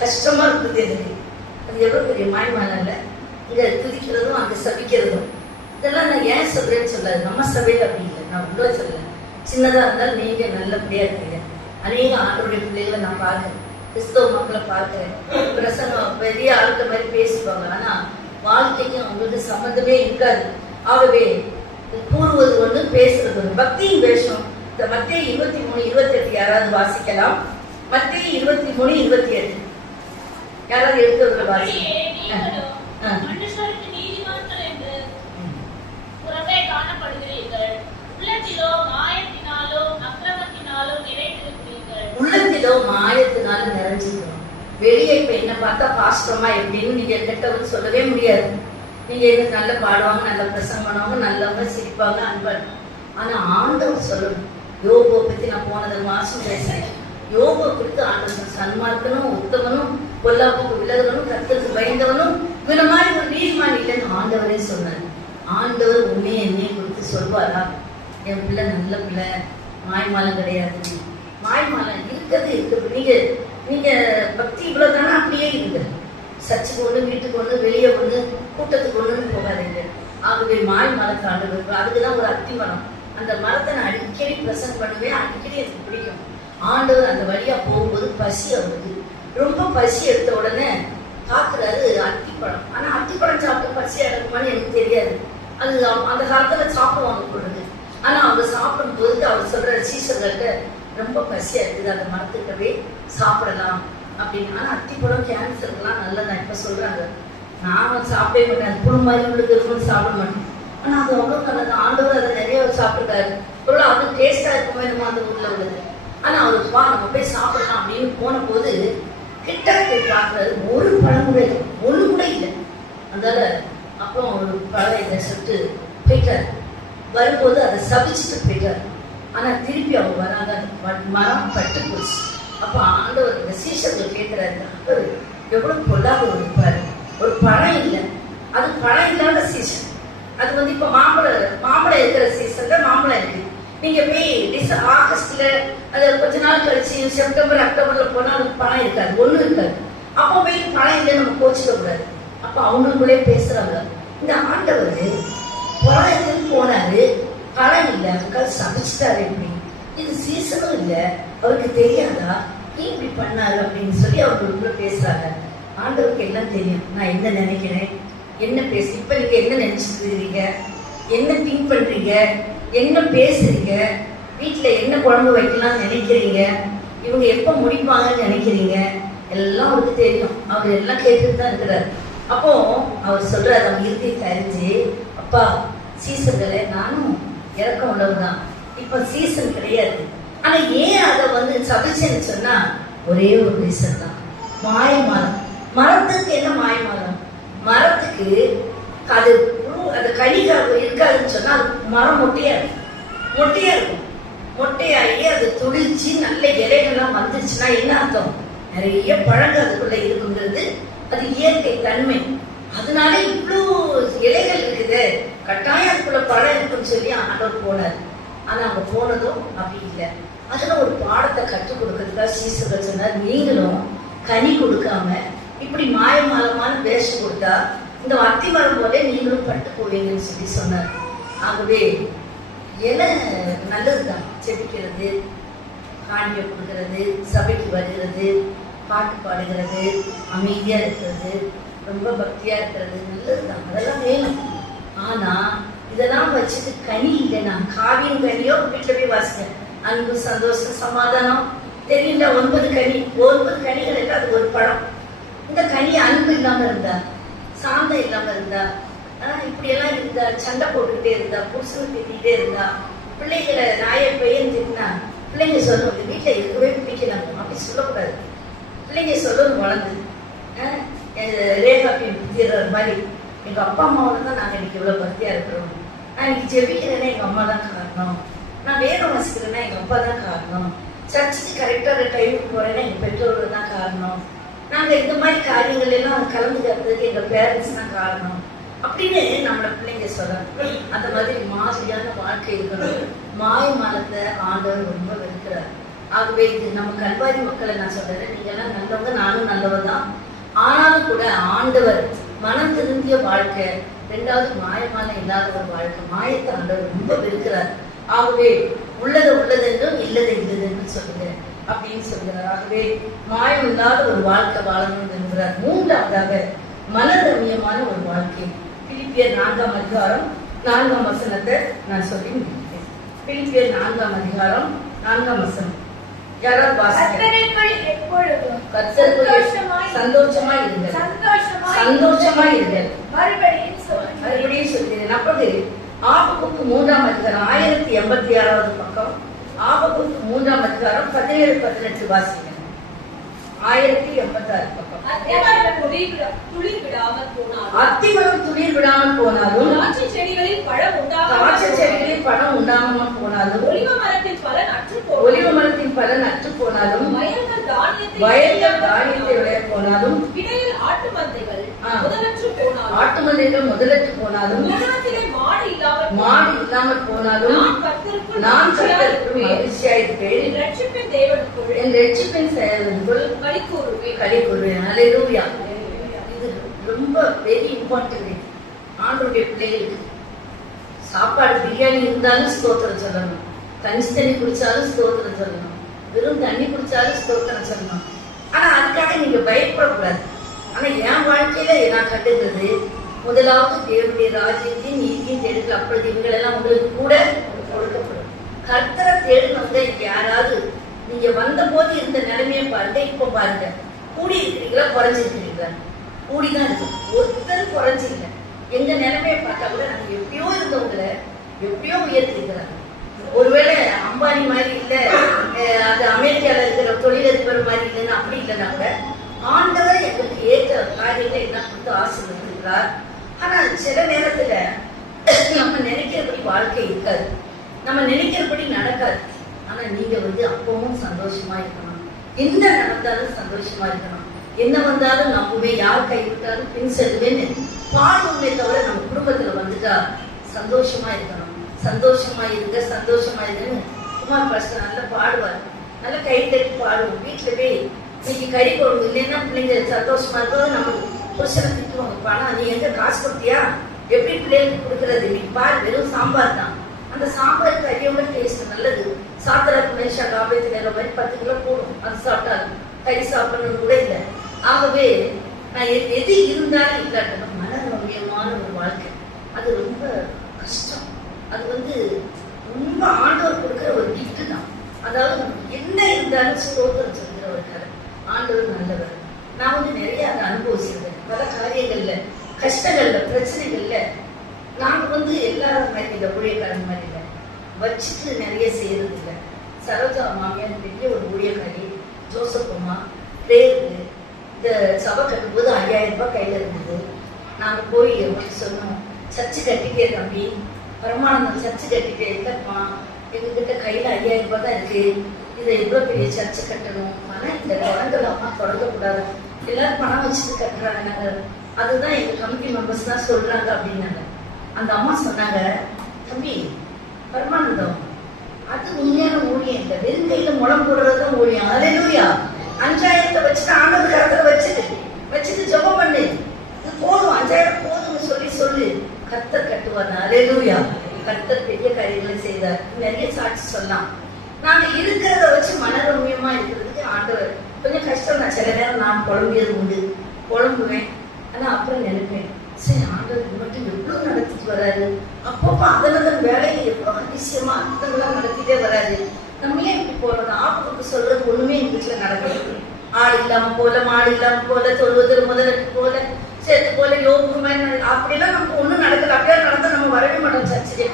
கஷ்டமா இருக்குது எனக்கு. அது எவ்வளவு பெரிய மாயமான இல்ல, இங்க துதிக்கிறதும் அங்க சபிக்கிறதும். இதெல்லாம் நான் ஏன் சொல்றேன்னு சொல்லாது, நம்ம சபையில அப்படி இல்லை, நான் உள்ள சொல்ல. சின்னதா இருந்தாலும் நீங்க நல்லபடியா இருக்கீங்க. அநேக ஆண்டவருடைய பிள்ளைகளை நான் பார்க்கிறேன், கிறிஸ்தவ மக்களை பார்க்கிறேன். பிரசங்கம் பெரிய ஆட்கள் மாதிரி பேசுவாங்க, ஆனா வாழ்க்கைக்கும் அவங்களுக்கு சம்மந்தமே இருக்காது. ஆகவே கூறுவது ஒண்ணு, பேசுறது ஒண்ணு. பக்தியும் பேசும். இந்த மத்தேயு 23:28 யாராவது வாசிக்கலாம்? மத்தேயு 23:28 யாராவது எடுத்து வாசிக்க. உள்ளத்திலோ மாயத்தினாலும் நிறைஞ்சிருக்கணும். வெளியே இப்ப என்ன பார்த்தா பாஸ்டமா எப்படின்னு நீங்க கெட்டவன்னு சொல்லவே முடியாது. நீங்க எனக்கு நல்ல பாடுவாங்க, நல்ல பிரசங்கம் பண்ணுவாங்க, நல்லவங்க, சிரிப்பாங்க, அன்பன். ஆனா ஆண்டவர் சொல்லணும். யோகோ பத்தி நான் போனது மாசம் பேசுறேன். யோகோ குறித்து ஆண்டவர் சன்மார்க்கனும், உத்தமனும், பொல்லாப்புக்கு விலகணும், கர்த்தருக்கு பயந்தவனும், இவன மாதிரி ஒரு நீதிமான் இல்லைன்னு ஆண்டவரே சொன்னார். ஆண்டவர் உண்மையை என்னையை குறித்து சொல்வாரா? என் பிள்ளை நல்ல பிள்ளை, மாய்மாலம் கிடையாது. மாய்மாலம் இருக்கிறது இருக்குது. நீங்க பக்தி இவ்வளவுதானா? அப்படியே இருக்கு. சர்ச்சுக்கு ஒண்ணு, வீட்டுக்கு ஒண்ணு, வெளியே ஒண்ணு, கூட்டத்துக்கு ஒண்ணுன்னு போகாதீங்க. ஆகவே மாய்மாலத்தை ஆண்டவர், அதுக்குதான் ஒரு அத்தி மரம். அந்த மரத்தை நான் அடிக்கடி பிரசன்ட் பண்ணுவேன், அடிக்கடி எனக்கு பிடிக்கும். ஆண்டவர் அந்த வழியா போகும்போது பசி அவருக்கு ரொம்ப பசி எடுத்த உடனே காக்குறாரு அத்திப்பழம். ஆனா அத்திப்பழம் சாப்பிட்டு பசி அடக்குமான்னு எனக்கு தெரியாது. அது அந்த காலத்துல சாப்பிடுவாங்க பொழுது. ஆனா அவங்க சாப்பிடும் போது அவர் சொல்ற சீசர்கள்ட்ட ரொம்ப பசியா இருக்குது, அந்த மரத்துக்கவே சாப்பிடலாம் அப்படின்னு. ஆனா அத்திப்பழம் கேன்சருக்குலாம் நல்லதான் இப்ப சொல்றாங்க. நான் சாப்பிடவே மாட்டேன், புழு மாதிரி உள்ளது இருக்குன்னு சாப்பிட மாட்டேன். ஆனா அது அவ்வளவு நல்லது. ஆண்டவர் அதை நிறைய சாப்பிட்டுருக்காரு. எவ்வளவு அது டேஸ்டா இருக்குமோ என்னமோ அந்த ஊர்ல உள்ளது. ஆனா அவருக்கு வா நம்ம போய் சாப்பிடலாம் அப்படின்னு போன போது கிட்ட போய் பார்க்கறது ஒரு பழம் கூட இல்லை, ஒண்ணு கூட இல்லை. அதனால அப்புறம் ஒரு பழம் இதை சொல்லிட்டு போயிட்டாரு. வரும்போது அதை சபிச்சுட்டு போயிட்டாரு. ஆனா திருப்பி அவங்க வராங்க, மரம் பட்டு போச்சு. அப்ப ஆண்டவர் இந்த சீசர்கள் கேட்கிறாரு, எவ்வளவு பொல்லாத இருப்பாரு. ஒரு பழம் இல்லை, அது பழம் இல்லாத சீசன். அது வந்து இப்ப மாம்பழம் இருக்கிற சீசன்ல மாம்பழம் இருக்கு. நீங்க போய் ஆகஸ்ட்ல அது கொஞ்ச நாள் கழிச்சு செப்டம்பர் அக்டோபர்ல போனா அதுக்கு பணம் இருக்காது, ஒண்ணும் இருக்காது. அப்போ போய் பணம் இல்லைன்னு நம்ம கோச்சிக்க கூடாது. அப்ப அவங்களுக்குள்ளே பேசுறாங்க, இந்த ஆண்டவர் புறாயத்துக்கு போனாரு, பணம் இல்லை, அதுக்காக சமைச்சிட்டாரு, எப்படி இது சீசனும் இல்லை, அவருக்கு தெரியாதா ஏன் இப்படி பண்ணாரு அப்படின்னு சொல்லி அவங்களுக்குள்ள பேசுறாங்க. ஆண்டவருக்கு எல்லாம் தெரியும், நான் என்ன நினைக்கிறேன், என்ன பேசு, இப்ப நீங்க என்ன நினைச்சிட்டு இருக்கீங்க, என்ன திங்க் பண்றீங்க, என்ன பேசுறீங்க, வீட்டுல என்ன குழம்பு வைக்கலாம்னு நினைக்கிறீங்க, இவங்க எப்ப முடிப்பாங்கன்னு நினைக்கிறீங்க, எல்லாம் அவருக்கு தெரியும். அவர் எல்லாம் கேட்டுட்டு தான் இருக்கிறார். அப்போ அவர் சொல்றாரு, அவங்க இருக்கையை அறிஞ்சு, அப்பா சீசன்களை நானும் இறக்கம் உள்ளவர்தான், இப்ப சீசன் கிடையாது. ஆனா ஏன் அதை சபிச்சேன்னு சொன்னா ஒரே ஒரு ரீசன் தான், மாயமாலம். மரத்துக்கு என்ன மாயமாலம்? மரத்துக்கு அது கனி இருக்காதுன்னு சொன்னா அது மரம் மொட்டையா இருக்கும், மொட்டையா இருக்கும். மொட்டையாகி அது துளிச்சு நல்ல இலைகள்லாம் வந்துருச்சுன்னா என்ன அர்த்தம்? நிறைய பழங்கள் அதுக்குள்ள இருக்குங்கிறது அது இயற்கை தன்மை. அதனால இவ்வளோ இலைகள் இருக்குது, கட்டாயம் அதுக்குள்ள பழம் இருக்குன்னு சொல்லி ஆண்டவர் போனார். ஆனா அங்க போனதும் அப்படி இல்லை. அதுல ஒரு பாடத்தை கற்றுக் கொடுக்கறதுக்காக சீசர்கள் சொன்னார், நீங்களும் கனி கொடுக்காம இப்படி மாயமாலமான வேஷம் கொடுத்தா இந்த அத்தி மரம் போல நீங்களும் பட்டு போவீங்கன்னு சொல்லி சொன்னார். ஆகவே இலை நல்லதுதான், செபிக்கிறது, காணிக்கை கொடுக்கறது, சபைக்கு வருகிறது, பாட்டு பாடுகிறது, அமைதியா இருக்கிறது, ரொம்ப பக்தியா இருக்கிறது நல்லதுதான், அதெல்லாம் வேணும். ஆனா இதெல்லாம் வச்சுட்டு கனி இல்லைன்னா, காவியம் கனியோ வீட்டுல போய் வாசிக்க, அன்பு சந்தோஷம் சமாதானம் தெரியல, 9 கனி, 9 கனிகள் இல்லை, அது ஒரு பழம். இந்த கனி அன்பு இல்லாம இருந்தா, சாந்தம் இல்லாம இருந்தா, இப்படி எல்லாம் இருந்தா, சண்டை போட்டுக்கிட்டே இருந்தா, புருஷன் திட்டிகிட்டே இருந்தா, பிள்ளைகளை நாயை பையன் திட்டினா பிள்ளைங்க சொல்லணும் வீட்டுல இருக்கவே பிடிக்கலாம், அப்படி சொல்லக்கூடாது. பிள்ளைங்க சொல்லணும் வளர்ந்து ரேகா திடுற மாதிரி, எங்க அப்பா அம்மாவோட தான் நாங்க இன்னைக்கு இவ்வளவு பக்தியா இருக்கிறோம், நான் இன்னைக்கு ஜெபிக்கிறேன்னா எங்க அம்மா தான் காரணம், நான் வேதம் வாசிக்கிறேன்னா எங்க அப்பா தான் காரணம், சர்ச்சுக்கு கரெக்டான டைமுக்கு போறேன்னா எங்க பெற்றோர்கள் தான் காரணம், நாங்க இந்த மாதிரி காரியங்கள் எல்லாம் கலந்துக்கிறதுக்கு எங்க பேரண்ட்ஸ் தான் காரணம் அப்படின்னு நம்மள பிள்ளைங்க சொல்லணும். அந்த மாதிரி மாதிரியான வாழ்க்கை இருக்கணும். மாயமாலத்தை ஆண்டவர் ரொம்ப வெறுக்கிறார். ஆகவே இது நம்ம கல்வாரி மக்களை நான் சொல்றேன், நீங்க எல்லாம் நல்லவங்க, நானும் நல்லவங்க தான். ஆனாலும் கூட ஆண்டவர் மனம் திருந்திய வாழ்க்கை, 2வது மாயமாலம் இல்லாத ஒரு வாழ்க்கை, மாயத்தை ஆண்டவர் ரொம்ப வெறுக்கிறார். ஆகவே உள்ளதை உள்ளதென்றும் இல்லதை இல்லதென்று சொல்லுங்க அப்படின்னு சொல்கிறார். ஆகவே மாயம் இல்லாத ஒரு வாழ்க்கை வாழணும் என்கிறார். 3வதாக மனரமியமான ஒரு வாழ்க்கை. பிலிப்பியர் 4ஆம் அதிகாரம் 4ஆம் வசனத்தை நான் சொல்லி முடிக்கிறேன். பிலிப்பியர் 4ஆம் அதிகாரம் 4ஆம் வசனம். யாராவது சந்தோஷமாய் இருங்கள், சந்தோஷமாய் இருங்கள். மறுபடியும் சொல்கிறேன். அப்படி ஆபகுக்கு 3ஆம் அதிகாரம் 1086வது பக்கம், ஆபகுக்கு 3ஆம் அதிகாரம் 17-18 வாசிங்க. 1086 பக்கம். அத்திமரம் துளிர் விடாமல் போனாலும், திராட்சை செடிகளில் பழம் உண்டாகாமல் போனாலும், ஒலிவ மரத்தின் பலன் அற்று போனாலும், வயல்கள் தானியத்தை விளைய போனாலும், இடையில் ஆட்டு மந்தைகள் முதலற்று போனாலும், மாடு இல்லாமல் போனாலும், நான் கர்த்தருக்குள் மகிழ்ச்சியாயிருப்பேன், என் ரட்சிப்பின் செயலுக்குள் களி கூறுவேன். அல்லேலூயா. இது ரொம்ப வெரி இம்பார்ட்டன்ட். ஆண்டவருடைய பிள்ளைகளுக்கு சாப்பாடு பிரியாணி இருந்தாலும் ஸ்தோத்திரம் சொல்லணும், தண்ணி குடிச்சாலும் ஸ்தோத்திரம் சொல்லணும், வெறும் தண்ணி குடிச்சாலும் ஸ்தோத்திரம் சொல்லணும். ஆனா அதுக்காக நீங்க பயப்படக்கூடாது. ஆனா என் வாழ்க்கையில நான் கண்டுகிறது, முதலாவது தேவனுடைய ராஜ்யத்தையும் நீதியும் தேடுகள், அப்பொழுது இவங்கள் எல்லாம் உங்களுக்கு கூட கொடுக்கப்படும். கர்த்தரை தேடுனவங்க யாராவது நீங்க வந்த போது இருந்த நிலைமையை பாருங்க, இப்ப பாருங்க, கூடி இருக்கிறீங்களா குறைஞ்சிருக்கிறீங்களா? கூடிதான் இருக்கு, ஒருத்தர் குறைஞ்சிருக்க. எங்க நிலைமையை பார்த்தா கூட நாங்க எப்படியோ இருந்தவங்களை எப்படியோ உயர்த்திருக்கிறாங்க. ஒருவேளை அம்பானி மாதிரி இல்ல, அது அமெரிக்கால இருக்கிற தொழிலதிபர் மாதிரி இல்லைன்னு அப்படி இல்லைன்னா கூட ஆண்டவர் எங்களுக்கு ஏற்ற காரியங்களை எல்லாம் கொடுத்து ஆசீர்வதிக்கிறார். ஆனா சில நேரத்துல நம்ம நினைக்கிறபடி வாழ்க்கை இருக்காது, நம்ம நினைக்கிறபடி நடக்காது. ஆனா நீங்க அப்பவும் சந்தோஷமா இருக்கணும், எந்த நடந்தாலும் சந்தோஷமா இருக்கணும், என்ன வந்தாலும் நம்புவே, யார் கைவிட்டாலும் பின் செல்வேன்னு பாடுமே தவிர நம்ம குடும்பத்துல வந்துட்டா சந்தோஷமா இருக்கணும். சந்தோஷமா இருங்க, சந்தோஷமா இருங்கன்னு குமார் பாஸ்டர் நல்லா பாடுவார். நல்லா கை தட்டி பாடுவோம். வீட்டுல போய் இன்னைக்கு கறி குழம்பு இல்லைன்னா பிள்ளைங்க சந்தோஷமா இருக்கிறது நமக்கு புருஷனை திட்டுவாங்க. பணம் நீ எங்க காசு கொடுத்தியா, எப்படி பிள்ளைகளுக்கு கொடுக்கறது, இன்னைக்கு பாரு வெறும் சாம்பார் தான். அந்த சாம்பார் கறியோட டேஸ்ட் நல்லது. சாத்திரக்கு மேஷா காபேத்து நேரம் மாதிரி 10 கிலோ போடும். அது சாப்பிட்டாலும் கறி சாப்பிடணும் கூட இல்லை. ஆகவே நான் எது இருந்தாலும் இல்லாட்டணும் மனரம்யமான ஒரு வாழ்க்கை. அது ரொம்ப கஷ்டம். அது ரொம்ப ஆண்டவர் கொடுக்குற ஒரு கிஃப்ட் தான். அதாவது நமக்கு என்ன இருந்தாலும் ஸ்தோத்திரம் சொல்கிற ஒரு கதை. ஆண்டவர் நல்லவர். நான் நிறைய அதை அனுபவிச்சிருக்கேன். பல காரியங்கள்ல, கஷ்டங்கள்ல, பிரச்சனைகள்ல நாங்க எல்லாரும் மாதிரி இந்த ஊழியக்காரன் மாதிரி இல்லை, வச்சுட்டு நிறைய செய்யறது இல்லை. சரோஜா மாமியார் பெரிய ஒரு ஊழியக்காரி. ஜோசப் அம்மா பிரேயருக்கு இந்த சபை கட்டும்போது 5000 ரூபாய் கையில இருந்தது. நாங்க போய் சொன்னோம், சர்ச்சு கட்டிட்டே தம்பி, பரமானந்தம் சர்ச்சு கட்டிட்டே இல்லப்பா, எங்ககிட்ட கையில 5000 ரூபாய் தான் இருக்கு, இதை எவ்வளவு பெரிய சர்ச்சு கட்டணும், ஆனா இந்த குழந்தைல அம்மா தொடங்கக்கூடாது, எல்லாரும் பணம் வச்சுட்டு கட்டுறாங்க, நாங்க அதுதான் எங்க கமிட்டி மெம்பர்ஸ் தான் சொல்றாங்க அப்படின்னாங்க. அந்த அம்மா சொன்னாங்க, தம்பி பரமானந்தம் அது உண்மையான ஊழியம் இல்லை, வெறும் கையில முளம் போடுறதுதான் ஊழியம். அல்லேலூயா. 5000 வச்சுட்டு ஆண்டவர் கரத்துல வச்சுட்டு ஜெபம் பண்ணு, இது போதும், 5000 போதும்னு சொல்லி கர்த்தர் கட்டுவார். அல்லேலூயா. கர்த்தர் பெரிய காரியங்களை செய்தார். நிறைய சாட்சி சொல்லலாம். நாங்க இருக்கிறத வச்சு மனரம்யமா இருக்கிறதுக்கு ஆண்டவர் கொஞ்சம் கஷ்டம் தான். சில நேரம் நான் குழம்பியது உண்டு, குழம்புவேன். ஆனா அப்புறம் நினைப்பேன், சரி ஆண்டவர் மட்டும் எவ்வளவு நடத்திட்டு வராரு, அப்பப்போ அதனதன் வேலையை எவ்வளவு அதிசயமா அர்த்தங்கள்லாம் நடத்திட்டே வராது. நம்ம ஏன் இப்படி போறது, ஆபத்துக்கு சொல்றது ஒண்ணுமே எங்க வீட்டுல நடக்குது. ஆடு இல்லாம போல, மாடு இல்லாம போல, தொழுவதில் முதலுக்கு போல, சேர்த்து போல, யோகமே அப்படியெல்லாம் நமக்கு ஒண்ணும் நடக்கல. அப்படியே நடந்தா நம்ம வரவே மாட்டோம் சர்ச்சைக்கு,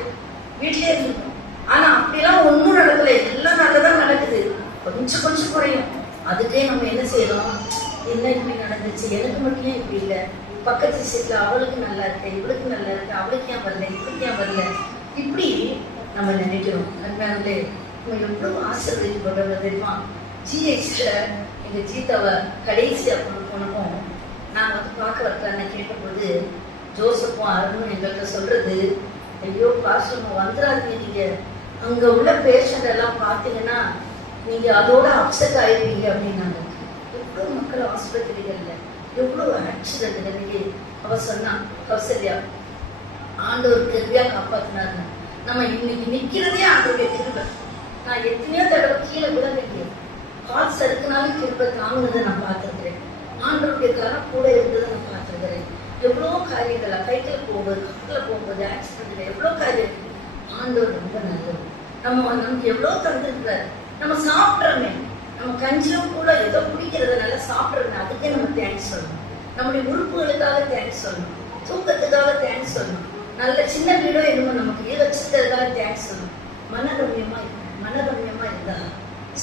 வீட்லயே இருந்துட்டோம். ஆனா அப்படியெல்லாம் ஒண்ணும் நடக்கல, எல்லாம் நல்லதான் நடக்குது. கொஞ்சம் குறையும். அதுக்கே நம்ம என்ன செய்யறோம், என்ன இப்படி நடந்துச்சு, எனக்கு மட்டும் ஏன் இப்படி இல்லை, பக்கத்து சீட்ல அவளுக்கு நல்லா இருக்கு, இவளுக்கு நல்லா இருக்கு, அவளுக்கு ஏன் வரல, இவளுக்கு ஏன் வரல, இப்படி நம்ம நினைக்கிறோம். அதனால நம்ம எவ்வளவு ஆசீர்வதிக்கப்படுறது தெரியுமா. ஜிஹெச்ல எங்க ஜீதாவை கடைசியா போனப்போ நான் பார்க்க வரலான்னு கேட்டபோது ஜோசப்பும் அருணும் எங்கள்கிட்ட சொல்றது, ஐயோ பாஸ்டர் வந்துடாதீங்க, நீங்க அங்க உள்ள பேஷண்ட் எல்லாம் பார்த்தீங்கன்னா நீங்க அதோட அப்செட் ஆயிருப்பீங்க அப்படின்னாங்க. எவ்வளவு மக்கள் ஆஸ்பத்திரிகள்ல, எவ்வளவு ஆக்சிடென்ட்ல இன்னைக்கு அவ சொன்னா, கௌசல்யா ஆண்டவர் கிருபையா காப்பாத்தினாரு. நம்ம இன்னைக்கு நிக்கிறதே ஆண்டவருடைய கிருபை. நான் எத்தனையோ தடவை கீழே விட வேண்டியது, கால் சறுக்குனாலும் கிருபை தாங்குனதை நான் பார்த்திருக்கிறேன். ஆண்டவருடைய கரம் கூட இருந்ததை நான் பார்த்திருக்கிறேன். எவ்வளவு காரியங்களா, கைக்குல போகும்போது, கத்துல போகும்போது, ஆக்சிடென்ட்ல எவ்வளவு காரியம். ஆண்டவர் ரொம்ப நல்லது. நமக்கு எவ்வளவு தந்திருக்கிறாரு. நம்ம சாப்பிட்றோமே, நம்ம கஞ்சியும் கூட ஏதோ குடிக்கிறத நல்லா சாப்பிட்றோமே, அதுக்கே நம்ம தேங்க்ஸ் சொல்லணும். நம்முடைய உறுப்புகளுக்காக தேங்க்ஸ் சொல்லணும், தூக்கத்துக்காக தேங்க்ஸ் சொல்லணும், நல்ல சின்ன வீடோ என்னமோ நமக்கு வச்சிருக்கிறதுக்காக தேங்க்ஸ் சொல்லணும். மனரம்யமா இருந்தா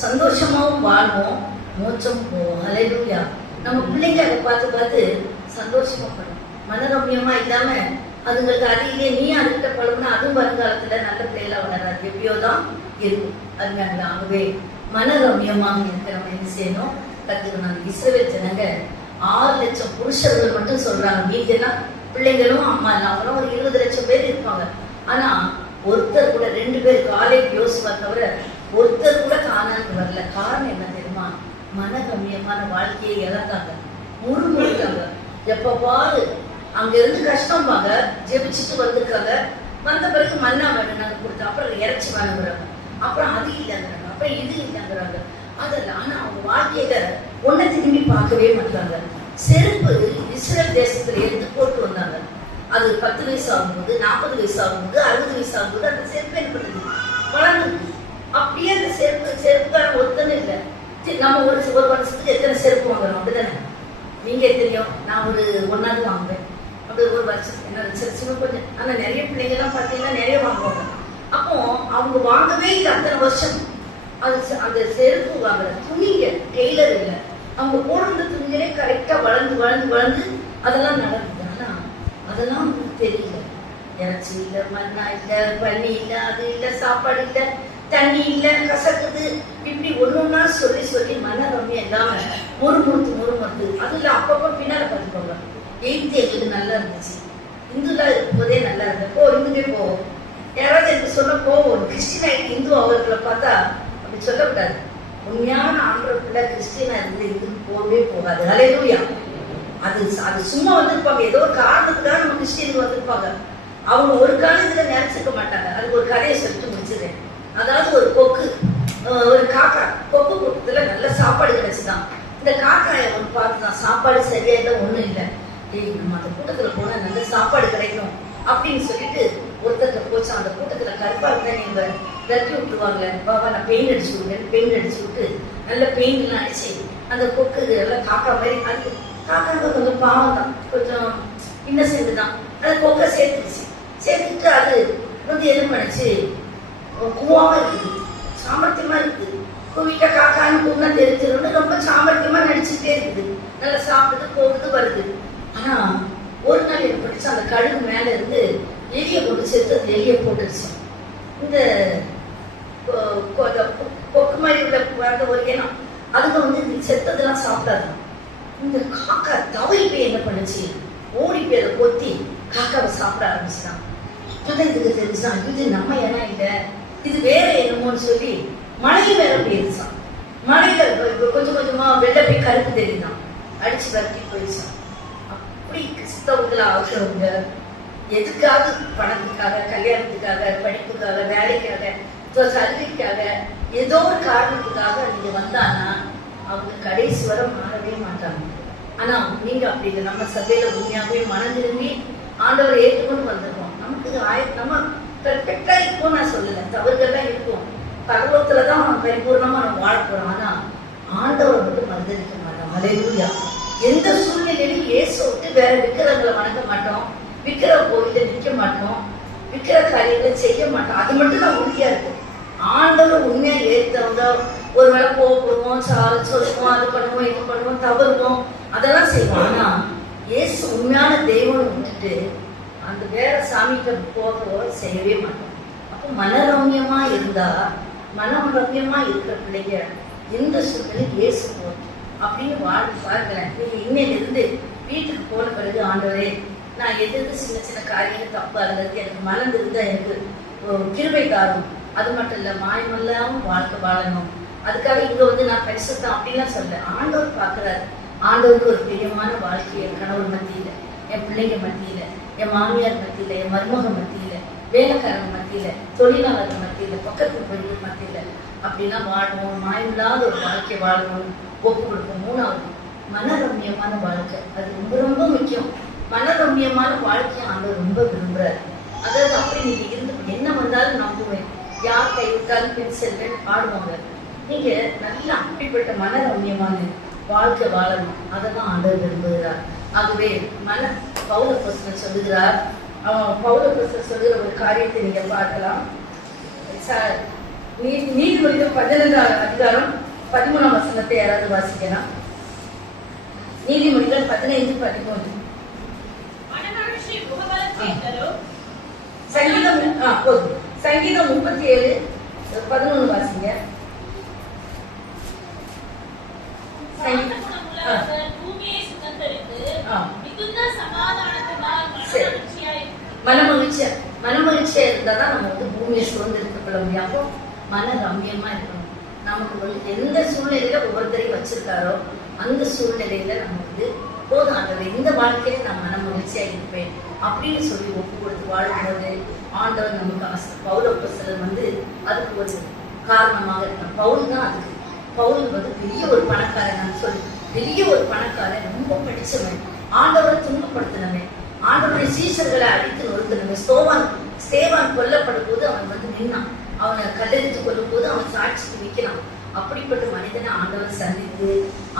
சந்தோஷமாவும் வாழ்வோம், மோச்சமும் போவோம். அல்லேலூயா. நம்ம பிள்ளைங்க அதை பார்த்து சந்தோஷமா படும். மனரம்யமா இல்லாம அதுங்களுக்கு அடியிலே நீ அதுகிட்ட பழகுனா அதுவும் வருங்காலத்துல நல்ல பிள்ளைகளா வளராது, எப்படியோதான் இருக்கும். அதனால ஆகவே மனரம்யமாக இருக்க நம்ம என்ன செய்யணும், கத்துக்கணும். இஸ்ரவேல் ஜனங்க 6 லட்சம் புருஷர்கள் மட்டும் சொல்றாங்க, மீதெல்லாம் பிள்ளைங்களும் அம்மா அவங்களும் ஒரு 20 லட்சம் பேர் இருப்பாங்க. ஆனா ஒருத்தர் கூட 2 பேர் காலேஜ் யோசிப்பா தவிர ஒருத்தர் கூட காணான்னு வரல. காரணம் என்ன தெரியுமா, மனரம்யமான வாழ்க்கையை இழந்தாங்க, முழுமுழுக்காங்க. எப்பவாது அங்க இருந்து கஷ்டம்பாங்க, ஜெபிச்சுட்டு வந்திருக்காங்க, வந்த பிறகு மண்ணா வேணும் நாங்க கொடுத்தோம், அப்புறம் இறைச்சி வாங்குறாங்க, அப்புறம் அது இல்லைங்கிறாங்க, அப்புறம் இது இல்லைங்கிறாங்க. அதெல்லாம் ஆனா அவங்க வாழ்க்கையில ஒன்ன திரும்பி பார்க்கவே மாட்டாங்க. செருப்பு இஸ்ரேல் தேசத்துல இருந்து போட்டு வந்தாங்க. அது 10 வயசு ஆகும்போது, 40 வயசு ஆகும்போது, 60 வயசு ஆகும்போது அந்த செருப்பு என்ன பண்ணுது, வளர்ந்துருக்கு. அப்படியே அந்த செருப்புக்கான ஒருத்தனும் இல்லை. நம்ம ஒரு வருஷத்துக்கு எத்தனை செருப்பு வாங்குறோம் அப்படிதானே, நீங்க தெரியும். நான் ஒரு 1 வாங்குவேன், அப்படி ஒரு வருஷத்துக்கு என்ன சின்ன கொஞ்சம். ஆனா நிறைய பிள்ளைங்க எல்லாம் பாத்தீங்கன்னா நிறைய வாங்குவாங்க. அப்போ அவங்க வாங்கவே இல்லை அத்தனை வருஷம். அந்த செருப்பு வாங்குற துணிங்க டெய்லர் இல்லை, அவங்க போடுற துணிகளே கரெக்டா வளர்ந்து அதெல்லாம் நடக்குது. ஆனா அதெல்லாம் தெரியல. இறைச்சி இல்லை, மண்ணா இல்லை, பன்னி இல்லை, அது இல்லை, சாப்பாடு இல்லை, தண்ணி இல்லை, கசக்குது, இப்படி ஒன்னொன்னா சொல்லி மனரம்யம் இல்லாம முறுமுறுத்து அதுல அப்பப்ப பின்னால பார்த்துக்கோங்க. எங்களுக்கு நல்லா இருந்துச்சு, இந்துலா இருக்கும்போதே நல்லா இருந்தப்போ இந்துமே போவோம், யாராவது எனக்கு சொன்ன போவோம், கிறிஸ்டின் இந்து அவர்களை பார்த்தா அப்படி சொல்லக்கூடாது. உண்மையான ஆண்டவர்களை கிறிஸ்டியனா இருந்து இந்துக்கு போகவே போகாது. ஹல்லேலூயா. அது சும்மா வந்திருப்பாங்க, ஏதோ ஒரு காரணத்துக்காக நம்ம கிறிஸ்டியனுக்கு வந்திருப்பாங்க. அவங்க ஒரு காலத்துல நினைச்சுக்க மாட்டாங்க. அதுக்கு ஒரு கதையை சொல்லிட்டு முடிச்சிடுறேன். அதாவது ஒரு கொக்கு, ஒரு காக்கா, கொக்கு கூட்டத்துல நல்ல சாப்பாடு கிடைச்சுதான். இந்த காக்காயை ஒரு பார்த்துதான், சாப்பாடு சரியா இல்லை, ஒண்ணும் இல்லை, நம்ம அந்த கூட்டத்துல போனா நல்ல சாப்பாடு கிடைக்கும் அப்படின்னு சொல்லிட்டு ஒருத்தர் போச்சு. அந்த கூட்டத்துல கருப்பா இருந்தா நீங்க விரட்டி விட்டுருவாங்க, பாபா நான் பெயிண்ட் அடிச்சு விடுறேன், பெயிண்ட் அடிச்சு விட்டு நல்ல பெயிண்ட் எல்லாம் அடிச்சு அந்த கொக்கு எல்லாம் காக்கா மாதிரி. அது காக்காங்க கொஞ்சம் பாவம் தான், கொஞ்சம் இன்னசென்ட் தான். அது கொக்கை சேர்த்துட்டு அது என்ன பண்ணிச்சு, கூவாம இருக்குது, சாமர்த்தியமா இருக்குது. குவிக்க காக்கான்னு கூப்பினா தெரிஞ்சிடும், ரொம்ப சாமர்த்தியமா நடிச்சுட்டே இருக்குது, நல்லா சாப்பிட்டு போகுது வருது. ஆனா ஒரு நாள் என்ன படிச்சு, அந்த கழுகு மேல இருந்து எலிய கொண்டு சேர்த்து அந்த எலிய போட்டுருச்சு. இந்த கொக்கு மாதிரி உள்ள வந்த ஒரு இனம் அதுக்கு இந்த செத்ததெல்லாம் சாப்பிடாது. இந்த காக்கா தவறி போய் என்ன பண்ணுச்சு, ஓடி போய் அதை கொத்தி காக்காவை சாப்பிட ஆரம்பிச்சுதான். அப்பதான் இதுக்கு தெரிஞ்சுதான், இது நம்ம இனம் இல்லை, இது வேற என்னமோன்னு சொல்லி மழையும் வேற போயிருச்சான். மழையில கொஞ்சம் கொஞ்சமா வெள்ளை போய் கருப்பு தெரியுதான், அடிச்சு வரட்டி போயிடுச்சான். அப்படி கிறிஸ்தவங்களா ஆகிறவங்க எதுக்காவது பணத்துக்காக, கல்யாணத்துக்காக, படிப்புக்காக, வேலைக்காக, சலுகைக்காக, ஏதோ ஒரு காரணத்துக்காக நீங்க வந்தான்னா அவங்க கடைசி வரை மாறவே மாட்டாங்க. ஆனா நீங்க அப்படி இல்லை. நம்ம சபையில உண்மையாகவே மனம் திரும்பி ஆண்டவரை ஏற்றுக்கொண்டு வந்திருக்கோம். நமக்கு நம்ம பெர்ஃபெக்டா இருக்கும் நான் சொல்லல, தவறுகள்லாம் இருக்கும். பரலோகத்துலதான் பரிபூர்ணமா நம்ம வாழ போறோம். ஆனா ஆண்டவரை மட்டும் மறுதளிக்க மாட்டோம். ஹல்லேலூயா. எந்த சூழ்நிலையிலும் இயேசு விட்டு வேற விக்கிரங்களை வணங்க மாட்டோம், விக்கிர கோயில நிற்க மாட்டோம், விக்கிர காரியங்களை செய்ய மாட்டோம். அது மட்டும் தான் உறுதியா இருக்கும். ஆண்டவர் உண்மையா ஏற்றவங்க ஒரு வேளை போடுவோம், சொல்லுவோம், அது பண்ணுவோம், இது பண்ணுவோம், தவறுவோம், அதெல்லாம் செய்வோம். ஆனா இயேசு உண்மையான தெய்வம் விட்டுட்டு அந்த வேற சாமிக்கு போகவோ செய்யவே மாட்டோம். அப்போ மனரம்யமா இருந்தா, மனரம்யமா இருக்கிற பிள்ளைங்க எந்த சூழ்நிலை இயேசு போகும் அப்படின்னு வாழ்ந்து பார்க்கிறேன். நீங்க இன்னையிலிருந்து வீட்டுக்கு போன பிறகு, ஆண்டவரே நான் எதிர்த்து சின்ன சின்ன காரியங்கள் தப்பா இருந்தது எனக்கு மறந்து இருந்தா எனக்கு கிருபை தாரும். அது மட்டும் இல்ல, மாயமில்லாம வாழ்க்கை வாழணும். அதுக்காக இங்க நான் பரிசுத்தம் அப்படின்லாம் சொல்ல. ஆண்டவர் பாக்குறாரு. ஆண்டவருக்கு ஒரு பிரியமான வாழ்க்கை என் கணவர் மத்தியில, என் பிள்ளைங்க மத்தியில, என் மாமியார் மத்தியில, என் மருமக மத்தியில, வேலைக்காரங்க மத்தியில, தொழிலாளர்கள் மத்தியில, பக்கத்து பொருள் மத்தியில அப்படிலாம் வாழணும். மாயமில்லாத ஒரு வாழ்க்கை வாழணும், ஒப்பு கொடுக்கும். மூணாவது மனரம்யமான வாழ்க்கை, அது ரொம்ப ரொம்ப முக்கியம். மனரம்யமான வாழ்க்கையை ஆண்டவர் ரொம்ப விரும்புறாரு. அதாவது அப்படி நீங்க இருந்து என்ன வந்தாலும் நம்புவேன், யார் கைவிட்டாலும் பின் செல்வேன் பாடுவாங்க. நீங்க நல்லா அப்படிப்பட்ட மனரம்யமான வாழ்க்கை வாழணும். அதான் ஆண்டவர் விரும்புகிறார். ஆகவே பவுலப்போஸ்தலன் சொல்லுகிறார், பவுலப்போஸ்தலன் சொல்லுகிற ஒரு காரியத்தை நீங்க பார்க்கலாம். நீதிமொழிகள் 15ஆம் அதிகாரம் 13ஆம் வசனத்தை யாராவது வாசிக்கலாம். நீதிமொழிகள் 15:13. சங்கீதம் 37:11 வாசிங்க. மனமகிழ்ச்சியா இருந்தாதான் நம்ம பூமியை சுதந்திரத்து கொள்ள முடியும். அப்போ மன ரம்யமா இருக்கணும். நமக்கு எந்த சூழ்நிலையில ஒவ்வொருத்தரையும் வச்சிருக்காரோ அந்த சூழ்நிலையில நம்ம போதும் ஆண்டவர், இந்த வாழ்க்கையில நான் மன மகிழ்ச்சியா இருப்பேன் அப்படின்னு சொல்லி ஒப்பு கொடுத்து வாழும்போது ஆண்டவர் நமக்கு பவுலப்போஸ்தலன் அதுக்கு ஒரு காரணமாக இருக்கான். பவுல் தான் அதுக்கு. பவுல் பெரிய ஒரு பணக்காரன் சொல்லி, பெரிய ஒரு பணக்காரன், ரொம்ப படிச்சவன், ஆண்டவரை துன்பப்படுத்தினவன், ஆண்டவருடைய சீசர்களை அடித்து நொறுத்தினவன். ஸ்தேவான் கொல்லப்படும் போது அவன் நின்னான், அவனை கல்லெடுத்து கொள்ளும் போது அவன் சாட்சிக்கு நிற்கிறான். அப்படிப்பட்ட மனிதனை ஆண்டவர் சந்தித்து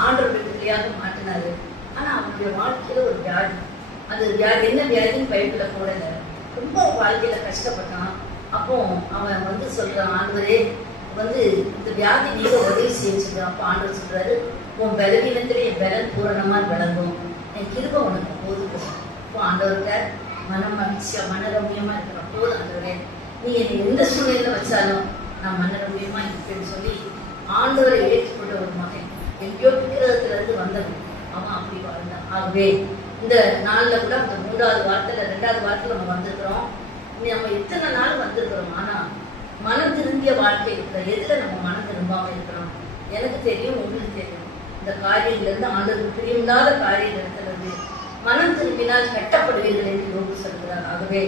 ஆண்டவருடைய பிள்ளையாக மாற்றினாரு. ஆனா அவனுடைய வாழ்க்கையில ஒரு வியாதி, அது வியாதி என்ன வியாதின்னு பைபிள்ல போடல, ரொம்ப வாழ்க்கையில கஷ்டப்பட்டான். அப்போ அவன் சொல்றான், ஆண்டவரே இந்த வியாதி நீங்க உதவி செஞ்சுங்க. அப்போ ஆண்டவர் சொல்றாரு, உன் பலவீனத்திலே என் பலன் பூரணமா விளங்கும், என் கிருபை உனக்கு போதும். இப்போ ஆண்டவர்கிட்ட மனம் மகிழ்ச்சியா மனரம்யமா இருக்கிற போது, ஆண்டவரே நீ என்னை எந்த சூழ்நிலையில வச்சாலும் நான் மனரம்யமா இருப்பேன்னு சொல்லி ஆண்டவரை ஏற்றுக்கொண்ட ஒரு மகன், எங்கேயோ விக்கிரகத்துல இருந்து வந்தவன், அவன் அப்படி வாழ்ந்தான். ஆகவே இந்த நாள்ல கூட அந்த 3வது வாரத்துல 2வது வாரத்துல நம்ம வந்திருக்கிறோம். நம்ம இத்தனை நாள் வந்திருக்கிறோம். ஆனா மனம் திரும்பிய வாழ்க்கை இருக்கிற எதுல நம்ம மனம் திரும்பாம இருக்கிறோம்? எனக்கு தெரியும், உங்களுக்கு தெரியும். இந்த காரியங்கள்ல இருந்து ஆண்டவருக்கு பிரியமில்லாத காரியம் இருக்கிறது. மனம் திரும்பினால் கட்டப்படுவீர்கள் என்று யோபு சொல்கிறார். ஆகவே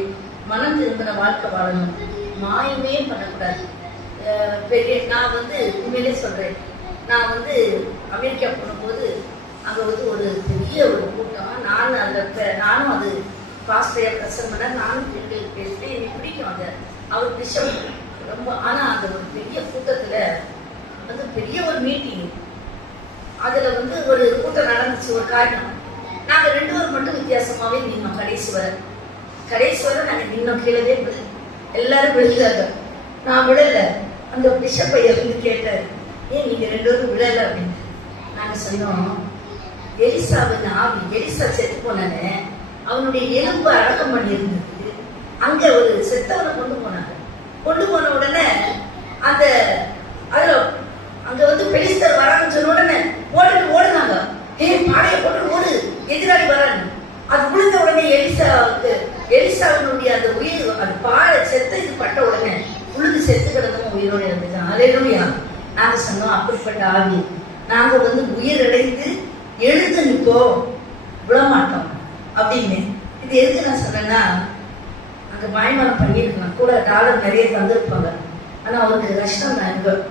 மனம் திரும்பின வாழ்க்கை வாழணும், மாயமே பண்ணக்கூடாது. நான் உண்மையிலே சொல்றேன், நான் அமெரிக்கா போனபோது அங்க ஒரு பெரிய ஒரு கூட்டம். நானும் அது பாஸ்டரையா பிரசன்ட் பண்ண, நானும் பெண்களுக்கு பேசிட்டு எனக்கு பிடிக்கும். அவர் பிஷப் ரொம்ப. ஆனா அந்த ஒரு பெரிய கூட்டத்துல பெரிய ஒரு மீட்டிங், அதுல ஒரு கூட்டம் நடந்துச்சு. ஒரு காரியம், நாங்க 2 பேர் மட்டும் வித்தியாசமாவே நின்னோம். கடைசி வரை நாங்க நின்னோம். கீழவே எல்லாரும் விழுந்தாங்க, நான் விழல. அந்த பிஷப் ஐயா கேட்டாரு, ஏன் நீங்க 2 பேரும் விழல அப்படின்னு. நாங்க சொன்னோம், எலிசாவின் ஆவி, எலிசா செத்து போனானே, அவனுடைய எலும்பு அடக்கம் பண்ணி இருந்தது. அங்க ஒரு செத்தவனை கொண்டு போனாங்க. கொண்டு போன உடனே அதுல அங்க பெலிஸ்தர் வராங்கன்னு சொன்ன உடனே ஓடுனாங்க. பாடையை போட்டு ஓடு, எதிராளி வரான்னு. அது விழுந்த உடனே எலிசாவினுடைய அந்த உயிர், அது பாடை செத்த இது பட்ட உடனே உழுது செத்து கிடந்தவங்க உயிரோட இருந்துச்சான். அல்லேலூயா. நாங்க சொன்னோம், அப்படிப்பட்ட ஆவி நாங்க உயிரடைந்து எழுந்து நிற்போம், விழமாட்டோம் அப்படின்னு. இது எதுக்கு நான் சொன்னேன்னா, அங்க மாயமானம் பண்ணிருக்கலாம், கூட டாலர் நிறைய தந்திருப்பாங்க. ஆனா அவருக்கு கஷ்டம் தான்,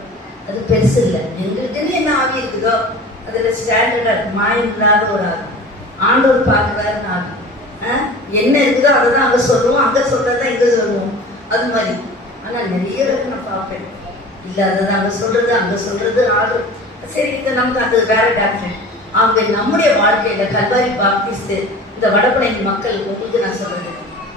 அது பெருசு இல்லை. எங்களுக்குன்னு என்ன ஆவி இருக்குதோ அதுல ஸ்டாண்டர்டா இருக்கு. மாயம் இல்லாத ஒரு ஆவி, ஆண்டவர் பார்க்கிறாரு ஆவி. என்ன இருக்குதோ அதைதான் அங்க சொல்லுவோம், அங்க சொல்றதான் இங்க சொல்லுவோம், அது மாதிரி. ஆனா நிறைய பேர் நான் பார்ப்பேன், இல்ல அதான் அங்க சொல்றது ஆர்டர். சரி, இது நமக்கு அது வேற டாக்டர். அவங்க நம்முடைய வாழ்க்கையில கல்வாரி பாப்டிஸ்ட் இந்த வடபழனி மக்கள், உங்களுக்கு நான் சொல்றது,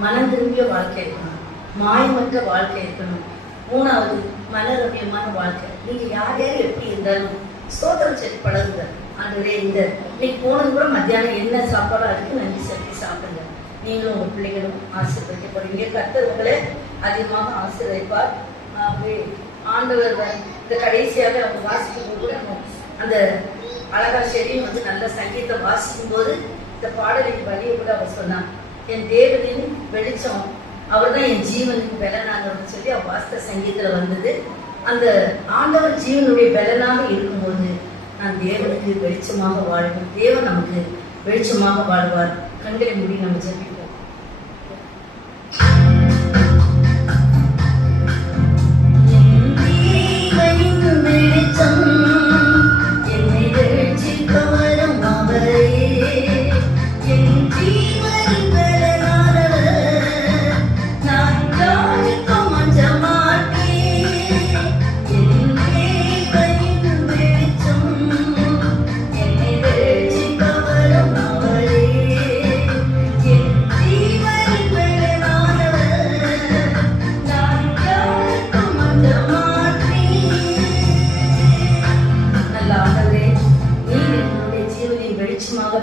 மனம் திரும்பிய வாழ்க்கை இருக்கணும், மாயமற்ற வாழ்க்கை இருக்கணும். 3வது மனரமியமான வாழ்க்கை. நீங்க யார் எப்படி இருந்தாலும் ஸ்தோத்திரம் செஞ்சு பழகுங்க. ஆண்டவரே, இன்னைக்கு போனது கூட மத்தியானம் என்ன சாப்பாடா இருக்கு, நன்றி செலுத்தி சாப்பிடுங்க. நீங்களும் உங்க பிள்ளைகளும் ஆசீர்வதிக்கப்படுவீங்க. கர்த்தர் உங்களை அதிகமாக ஆசீர்வதிப்பார். ஆண்டவர் இந்த கடைசியாக அவங்க வாசிக்கும் போது அந்த அழகா செடியும் நல்ல சங்கீதம் வாசிக்கும் போது இந்த பாடலின் வழியை கூட அவர் சொன்னான், என் தேவனின் வெளிச்சம் அவர் தான் என் ஜீவனுக்கு பலனாக சொல்லி அவர் வாஸ்த சங்கீதத்துல வந்தது. அந்த ஆண்டவர் ஜீவனுடைய பலனாக இருக்கும்போது நான் தேவனுக்கு வெளிச்சமாக வாழ்வேன். தேவன் நமக்கு வெளிச்சமாக வாழ்வார். கண்களை மூடி நம்ம ஜெபிப்போம்.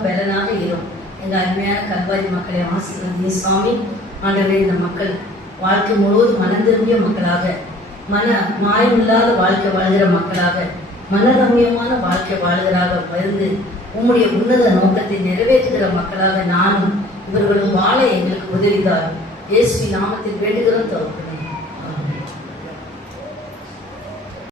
பலனாக இருக்கும். எங்க அருமையான கல்வாரி மக்களை ஆசீர்வதிங்க சுவாமி. ஆண்டவரே, இந்த மக்கள் வாழ்க்கை முழுவதும் மனம் திரும்பிய மக்களாக, மாயமில்லாத வாழ்க்கை வாழ்கிற மக்களாக, மனரமியமான வாழ்க்கை வாழ்கிறாக மருந்து உம்முடைய உன்னத நோக்கத்தை நிறைவேற்றுகிற மக்களாக நானும் இவர்களும் வாழ எங்களுக்கு உதவிதார். இயேசுவின் நாமத்தில் வேண்டுகிறோம்.